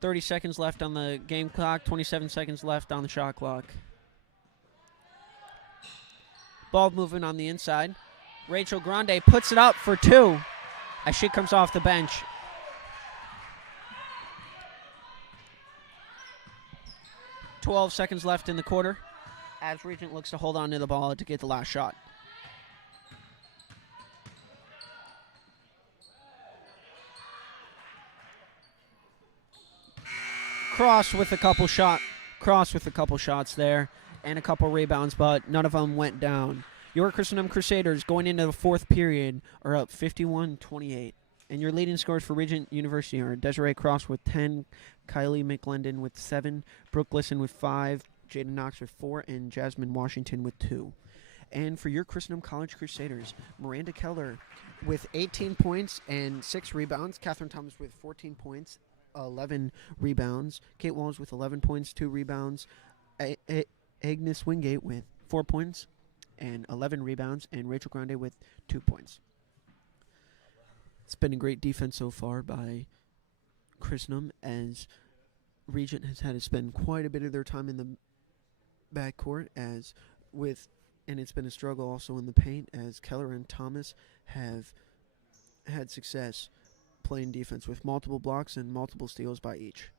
30 seconds left on the game clock, 27 seconds left on the shot clock. Ball movement on the inside. Rachel Grande puts it up for two as she comes off the bench. .12 seconds left in the quarter as Regent looks to hold on to the ball to get the last shot. Cross with a couple shots there and a couple rebounds, but none of them went down. Your Christendom Crusaders going into the fourth period are up 51-28. And your leading scores for Regent University are Desiree Cross with 10, Kylie McLendon with 7, Brooke Lisson with 5, Jaden Knox with 4, and Jasmine Washington with 2. And for your Christendom College Crusaders, Miranda Keller with 18 points and 6 rebounds, Catherine Thomas with 14 points, 11 rebounds, Kate Walls with 11 points, 2 rebounds, Agnes Wingate with 4 points and 11 rebounds, and Rachel Grande with 2 points. It's been a great defense so far by Christendom, as Regent has had to spend quite a bit of their time in the backcourt, and it's been a struggle also in the paint, as Keller and Thomas have had success playing defense with multiple blocks and multiple steals by each.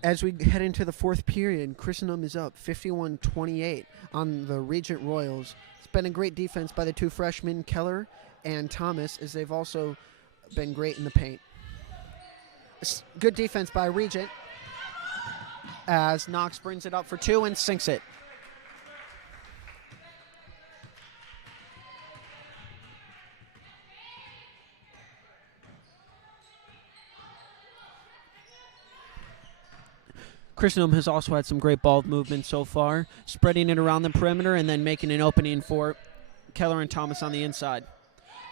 As we head into the fourth period, Christendom is up 51-28 on the Regent Royals. It's been a great defense by the two freshmen, Keller and Thomas, as they've also been great in the paint. Good defense by Regent as Knox brings it up for 2 and sinks it. Christendom has also had some great ball movement so far, spreading it around the perimeter and then making an opening for Keller and Thomas on the inside.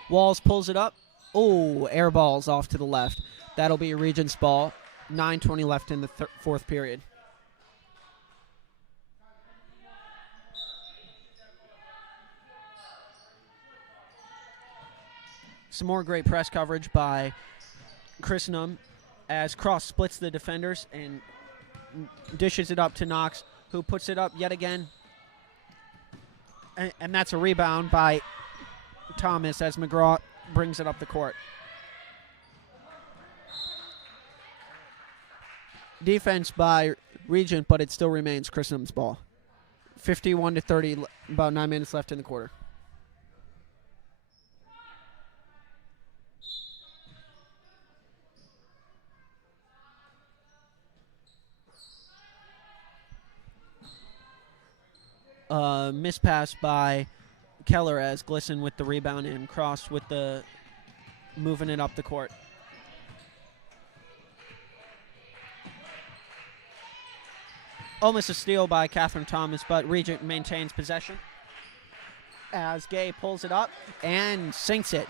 Walls pulls it up. Oh, air balls off to the left. That'll be Regent's ball. 9:20 left in the fourth period. Some more great press coverage by Christendom as Cross splits the defenders and dishes it up to Knox, who puts it up yet again. And that's a rebound by Thomas as McGraw brings it up the court. Defense by Regent, but it still remains Christendom's ball. 51-30, about 9 minutes left in the quarter. Miss pass by Keller as Glisson with the rebound and Cross with the moving it up the court. Almost a steal by Catherine Thomas, but Regent maintains possession as Gay pulls it up and sinks it,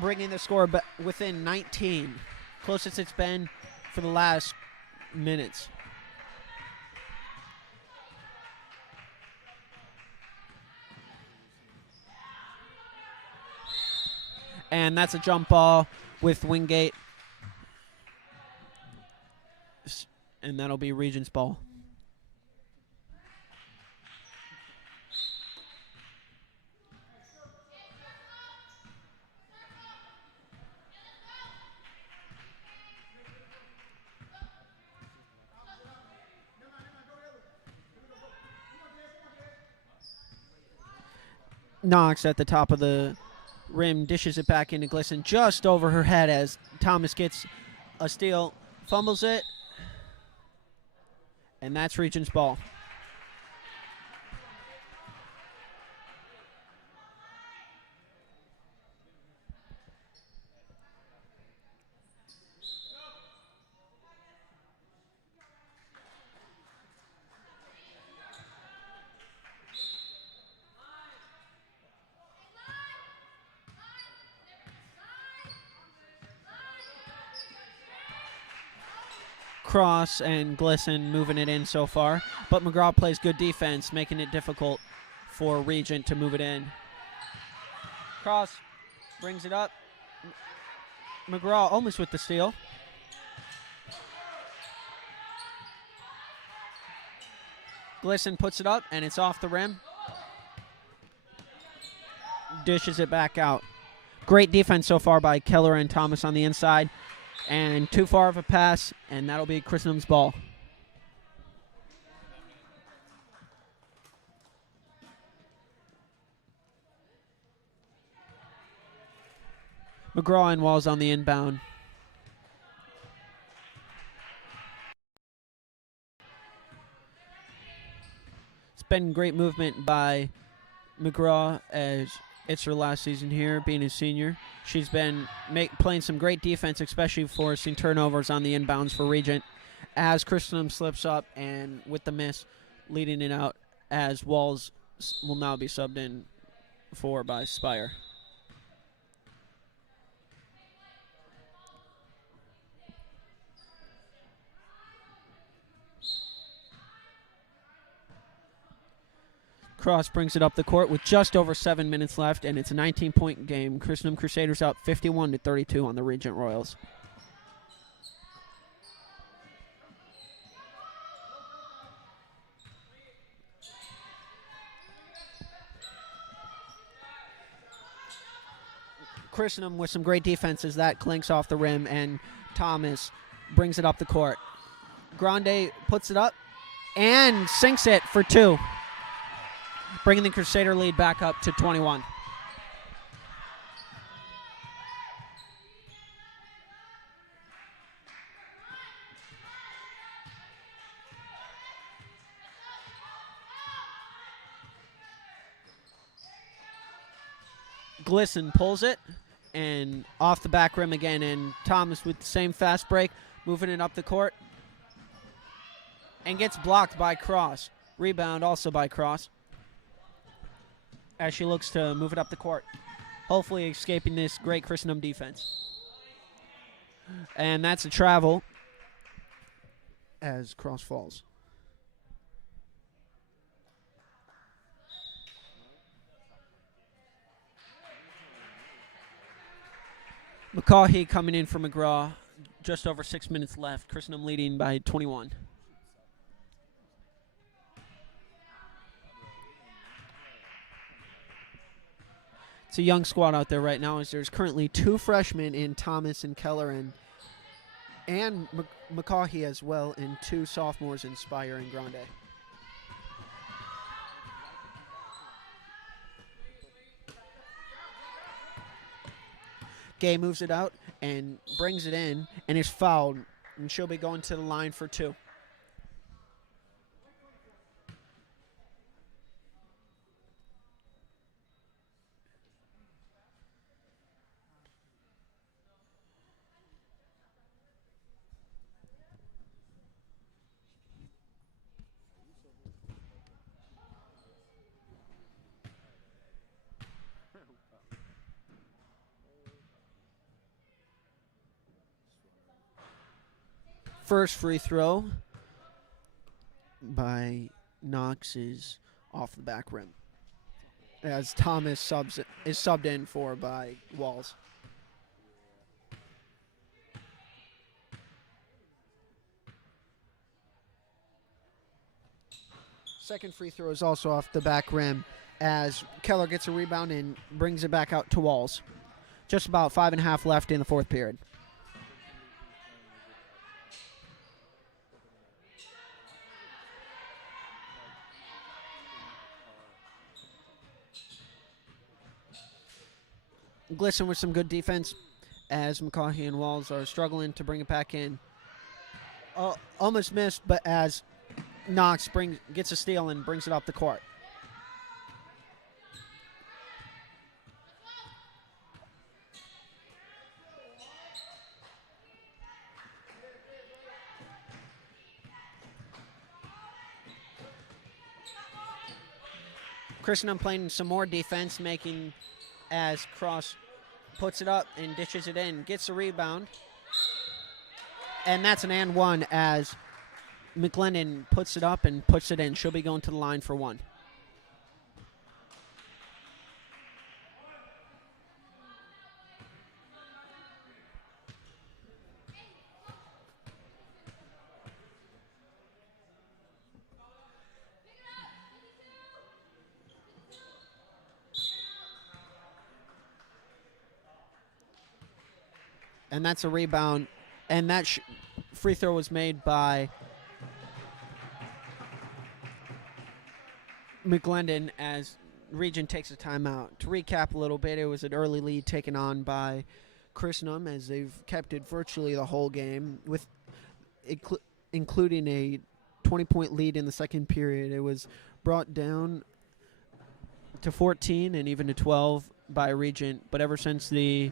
bringing the score within 19, closest it's been for the last minutes. And that's a jump ball with Wingate. And that'll be Regent's ball. Knox at the top of the rim, dishes it back into Glisson just over her head as Thomas gets a steal, fumbles it, and that's Regent's ball. Cross and Glisson moving it in so far, but McGraw plays good defense, making it difficult for Regent to move it in. Cross brings it up. McGraw almost with the steal. Glisson puts it up, and it's off the rim. Dishes it back out. Great defense so far by Keller and Thomas on the inside. And too far of a pass, and that'll be Christendom's ball. McGraw and Walls on the inbound. It's been great movement by McGraw as it's her last season here, being a senior. She's been playing some great defense, especially forcing turnovers on the inbounds for Regent, as Christendom slips up and with the miss, leading it out as Walls will now be subbed in for by Spire. Cross brings it up the court with just over 7 minutes left, and it's a 19-point game. Christendom Crusaders up 51-32 on the Regent Royals. Christendom with some great defense as that clinks off the rim, and Thomas brings it up the court. Grande puts it up and sinks it for two, bringing the Crusader lead back up to 21. Glisson pulls it, and off the back rim again, and Thomas with the same fast break, moving it up the court, and gets blocked by Cross. Rebound also by Cross, as she looks to move it up the court, hopefully escaping this great Christendom defense. And that's a travel as Cross falls. McCaughey coming in for McGraw, just over 6 minutes left. Christendom leading by 21. It's a young squad out there right now, as there's currently 2 freshmen in Thomas and Keller and McCaughey as well, and 2 sophomores in Spire and Grande. Gay moves it out and brings it in and is fouled, and she'll be going to the line for 2. First free throw by Knox is off the back rim, as Thomas is subbed in for by Walls. Second free throw is also off the back rim, as Keller gets a rebound and brings it back out to Walls. Just about 5.5 left in the 4th period. Glisson with some good defense, as McCaughey and Walls are struggling to bring it back in. Almost missed, but as Knox gets a steal and brings it up the court. Christendom playing some more defense, making as Cross puts it up and dishes it in, gets a rebound. And that's an and one, as McLennan puts it up and puts it in. She'll be going to the line for 1. And that's a rebound. And that free throw was made by McGlendon, as Regent takes a timeout. To recap a little bit, it was an early lead taken on by Christendom, as they've kept it virtually the whole game, with including a 20-point lead in the second period. It was brought down to 14 and even to 12 by Regent, but ever since the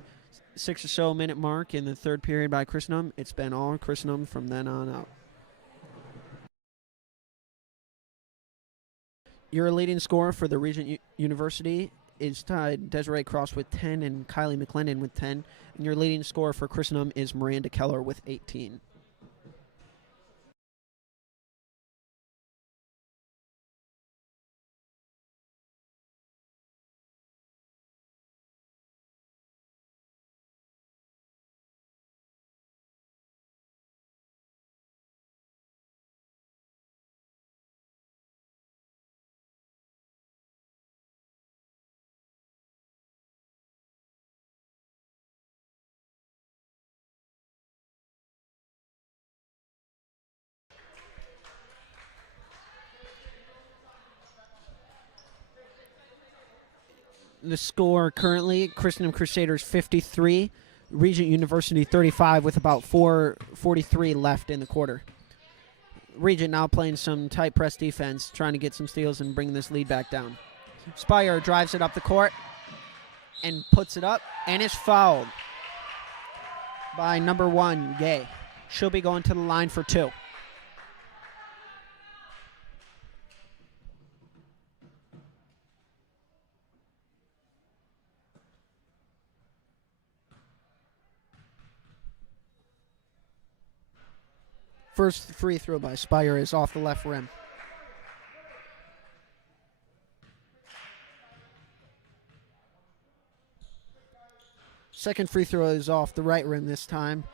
6 or so minute mark in the 3rd period by Christendom, it's been all Christendom from then on out. Your leading scorer for the Regent University is tied Desiree Cross with 10 and Kylie McLennan with 10. And your leading scorer for Christendom is Miranda Keller with 18. The score currently, Christendom Crusaders 53, Regent University 35, with about 4:43 left in the quarter. Regent now playing some tight press defense, trying to get some steals and bring this lead back down. Spire drives it up the court and puts it up, and is fouled by number 1, Gay. She'll be going to the line for 2. First free throw by Spire is off the left rim. Second free throw is off the right rim this time,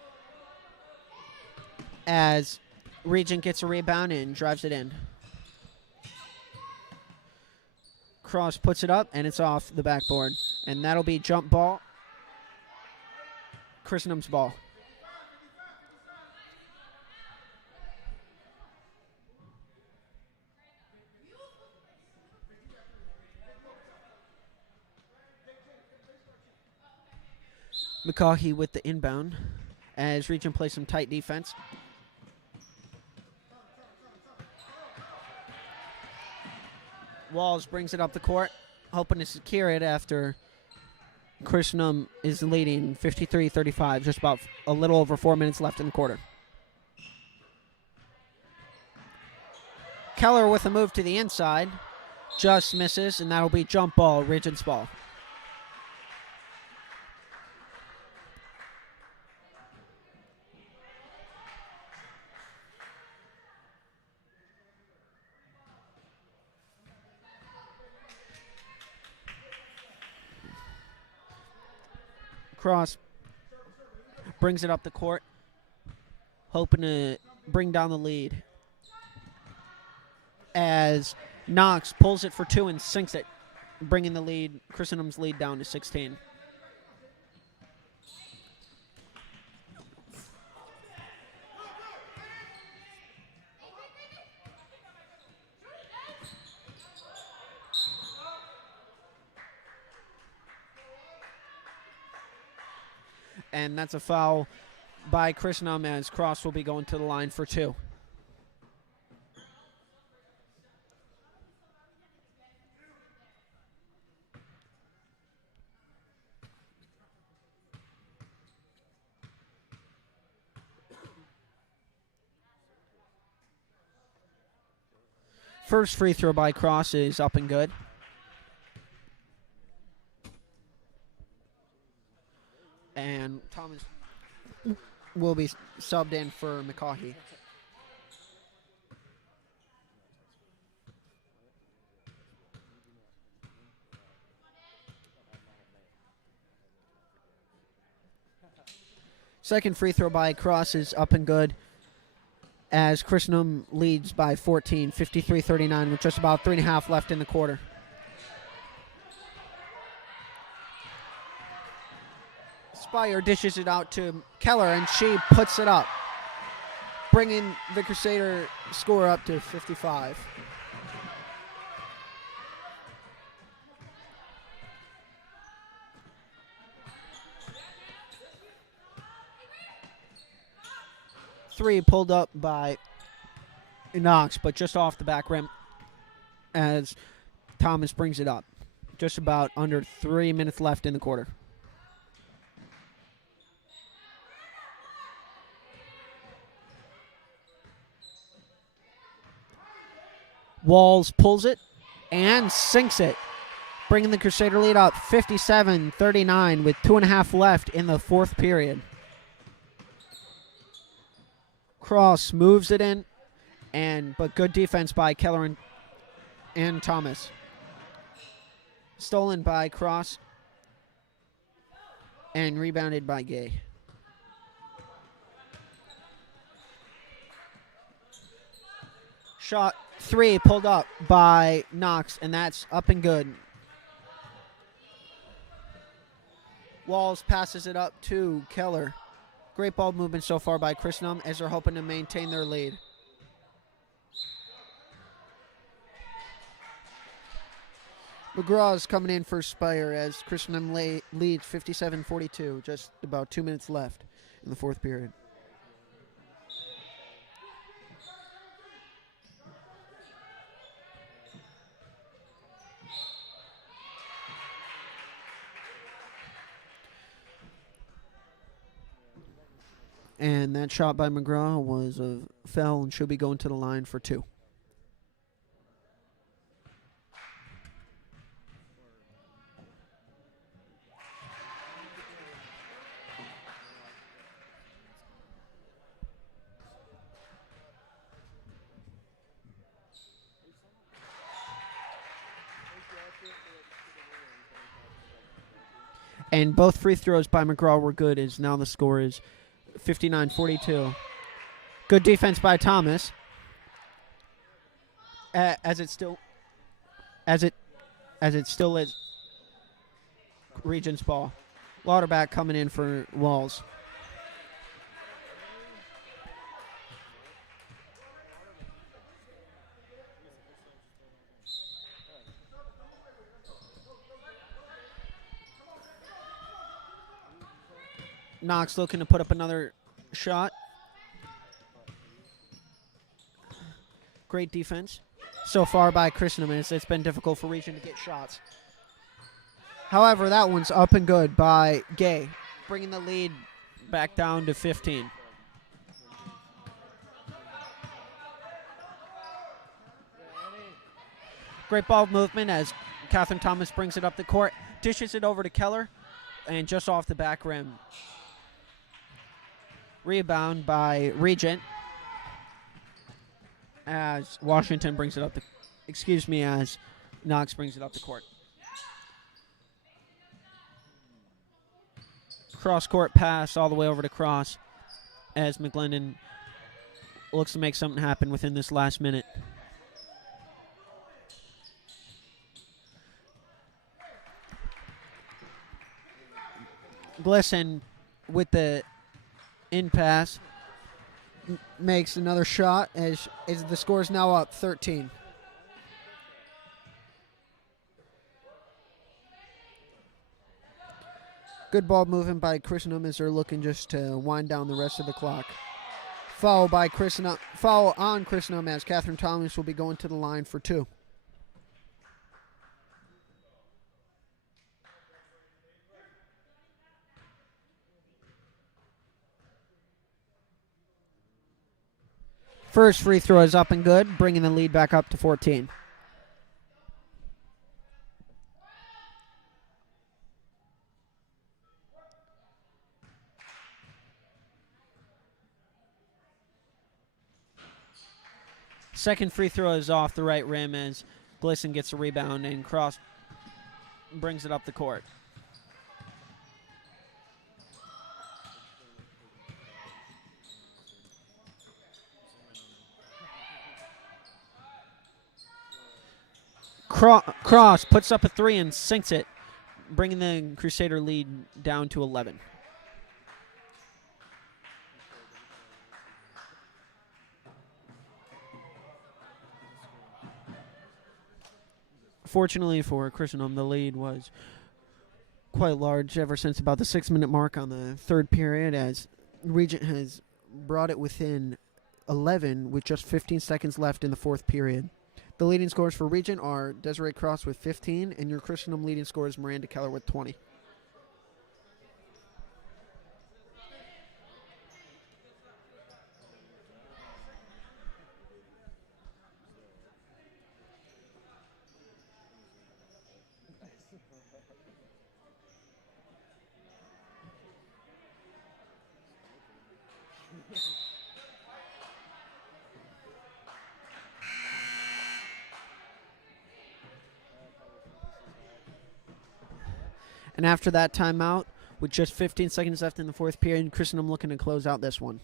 as Regent gets a rebound and drives it in. Cross puts it up, and it's off the backboard. And that'll be jump ball. Christendom's ball. McCaughey with the inbound as Regent plays some tight defense. Walls brings it up the court, hoping to secure it after Christendom is leading 53-35, just about a little over 4 minutes left in the quarter. Keller with a move to the inside, just misses, and that'll be jump ball, Regent's ball. Cross brings it up the court, hoping to bring down the lead as Knox pulls it for two and sinks it, bringing the lead, Christendom's lead down to 16. And that's a foul by Christendom as Cross will be going to the line for two. First free throw by Cross is up and good. And Thomas will be subbed in for McCaughey. Second free throw by Cross is up and good as Christendom leads by 14, 53-39, with just about 3.5 left in the quarter. Spire dishes it out to Keller, and she puts it up, bringing the Crusader score up to 55. Three pulled up by Knox, but just off the back rim as Thomas brings it up. Just about under 3 minutes left in the quarter. Walls pulls it and sinks it, bringing the Crusader lead up 57-39 with 2.5 left in the fourth period. Cross moves it in, but good defense by Keller and Thomas. Stolen by Cross and rebounded by Gay. Shot three pulled up by Knox, and that's up and good. Walls passes it up to Keller. Great ball movement so far by Christendom as they're hoping to maintain their lead. McGraw is coming in for Spire as Christendom leads 57-42, just about 2 minutes left in the fourth period. And that shot by McGraw was a foul and should be going to the line for two. And both free throws by McGraw were good, as now the score is 59-42. Good defense by Thomas. As it as it still is Regent's ball. Lauterbach coming in for Walls. Knox looking to put up another shot. Great defense so far by Christendom. It's been difficult for Regent to get shots. However, that one's up and good by Gay, bringing the lead back down to 15. Great ball movement as Catherine Thomas brings it up the court, dishes it over to Keller, and just off the back rim. Rebound by Regent as Washington brings it up as Knox brings it up the court. Cross-court pass all the way over to Cross as McGlendon looks to make something happen within this last minute. Glisson with the in pass makes another shot as the score is now up 13. Good ball movement by Christendom as they're looking just to wind down the rest of the clock. Foul on Christendom as Catherine Thomas will be going to the line for 2. First free throw is up and good, bringing the lead back up to 14. Second free throw is off the right rim as Glisson gets a rebound and Cross brings it up the court. Cross puts up a 3 and sinks it, bringing the Crusader lead down to 11. Fortunately for Christendom, the lead was quite large ever since about the 6-minute mark on the third period, as Regent has brought it within 11 with just 15 seconds left in the fourth period. The leading scorers for Regent are Desiree Cross with 15, and your Christendom leading scorer is Miranda Keller with 20. And after that timeout, with just 15 seconds left in the fourth period, Christendom looking to close out this one.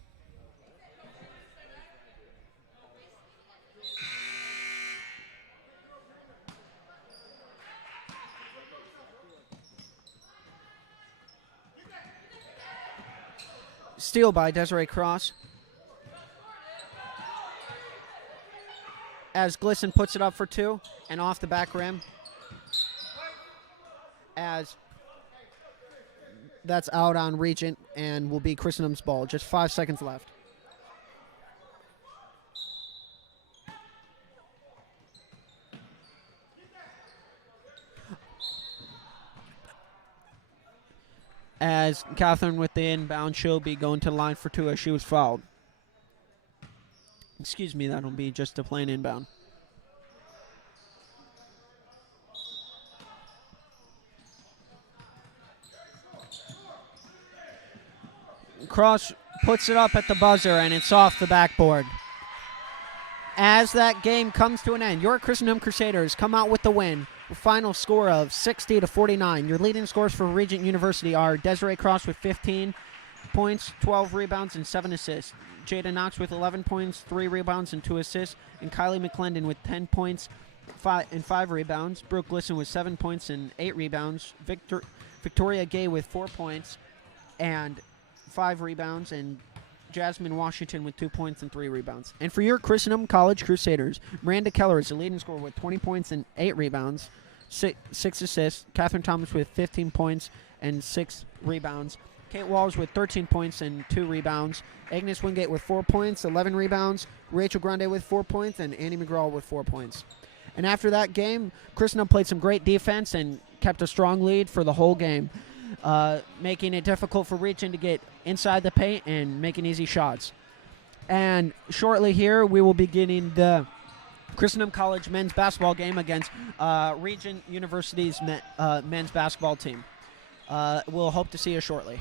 Steal by Desiree Cross. As Glisson puts it up for 2 and off the back rim. As that's out on Regent and will be Christendom's ball. Just 5 seconds left. As Catherine with the inbound, she'll be going to the line for 2 as she was fouled. Excuse me, that'll be just a plain inbound. Cross puts it up at the buzzer, and it's off the backboard. As that game comes to an end, your Christendom Crusaders come out with the win. A final score of 60-49. Your leading scores for Regent University are Desiree Cross with 15 points, 12 rebounds, and 7 assists. Jada Knox with 11 points, 3 rebounds, and 2 assists. And Kylie McClendon with 10 points, 5 rebounds. Brooke Glisson with 7 points and 8 rebounds. Victoria Gay with 4 points and 5 rebounds, and Jasmine Washington with 2 points and 3 rebounds. And for your Christendom College Crusaders, Miranda Keller is the leading scorer with 20 points and 8 rebounds, 6 assists. Catherine Thomas with 15 points and 6 rebounds. Kate Walls with 13 points and 2 rebounds. Agnes Wingate with 4 points, 11 rebounds. Rachel Grande with 4 points, and Annie McGraw with 4 points. And after that game, Christendom played some great defense and kept a strong lead for the whole game, making it difficult for Regent to get inside the paint and making easy shots. And shortly here, we will be getting the Christendom College men's basketball game against Regent University's men's basketball team. We'll hope to see you shortly.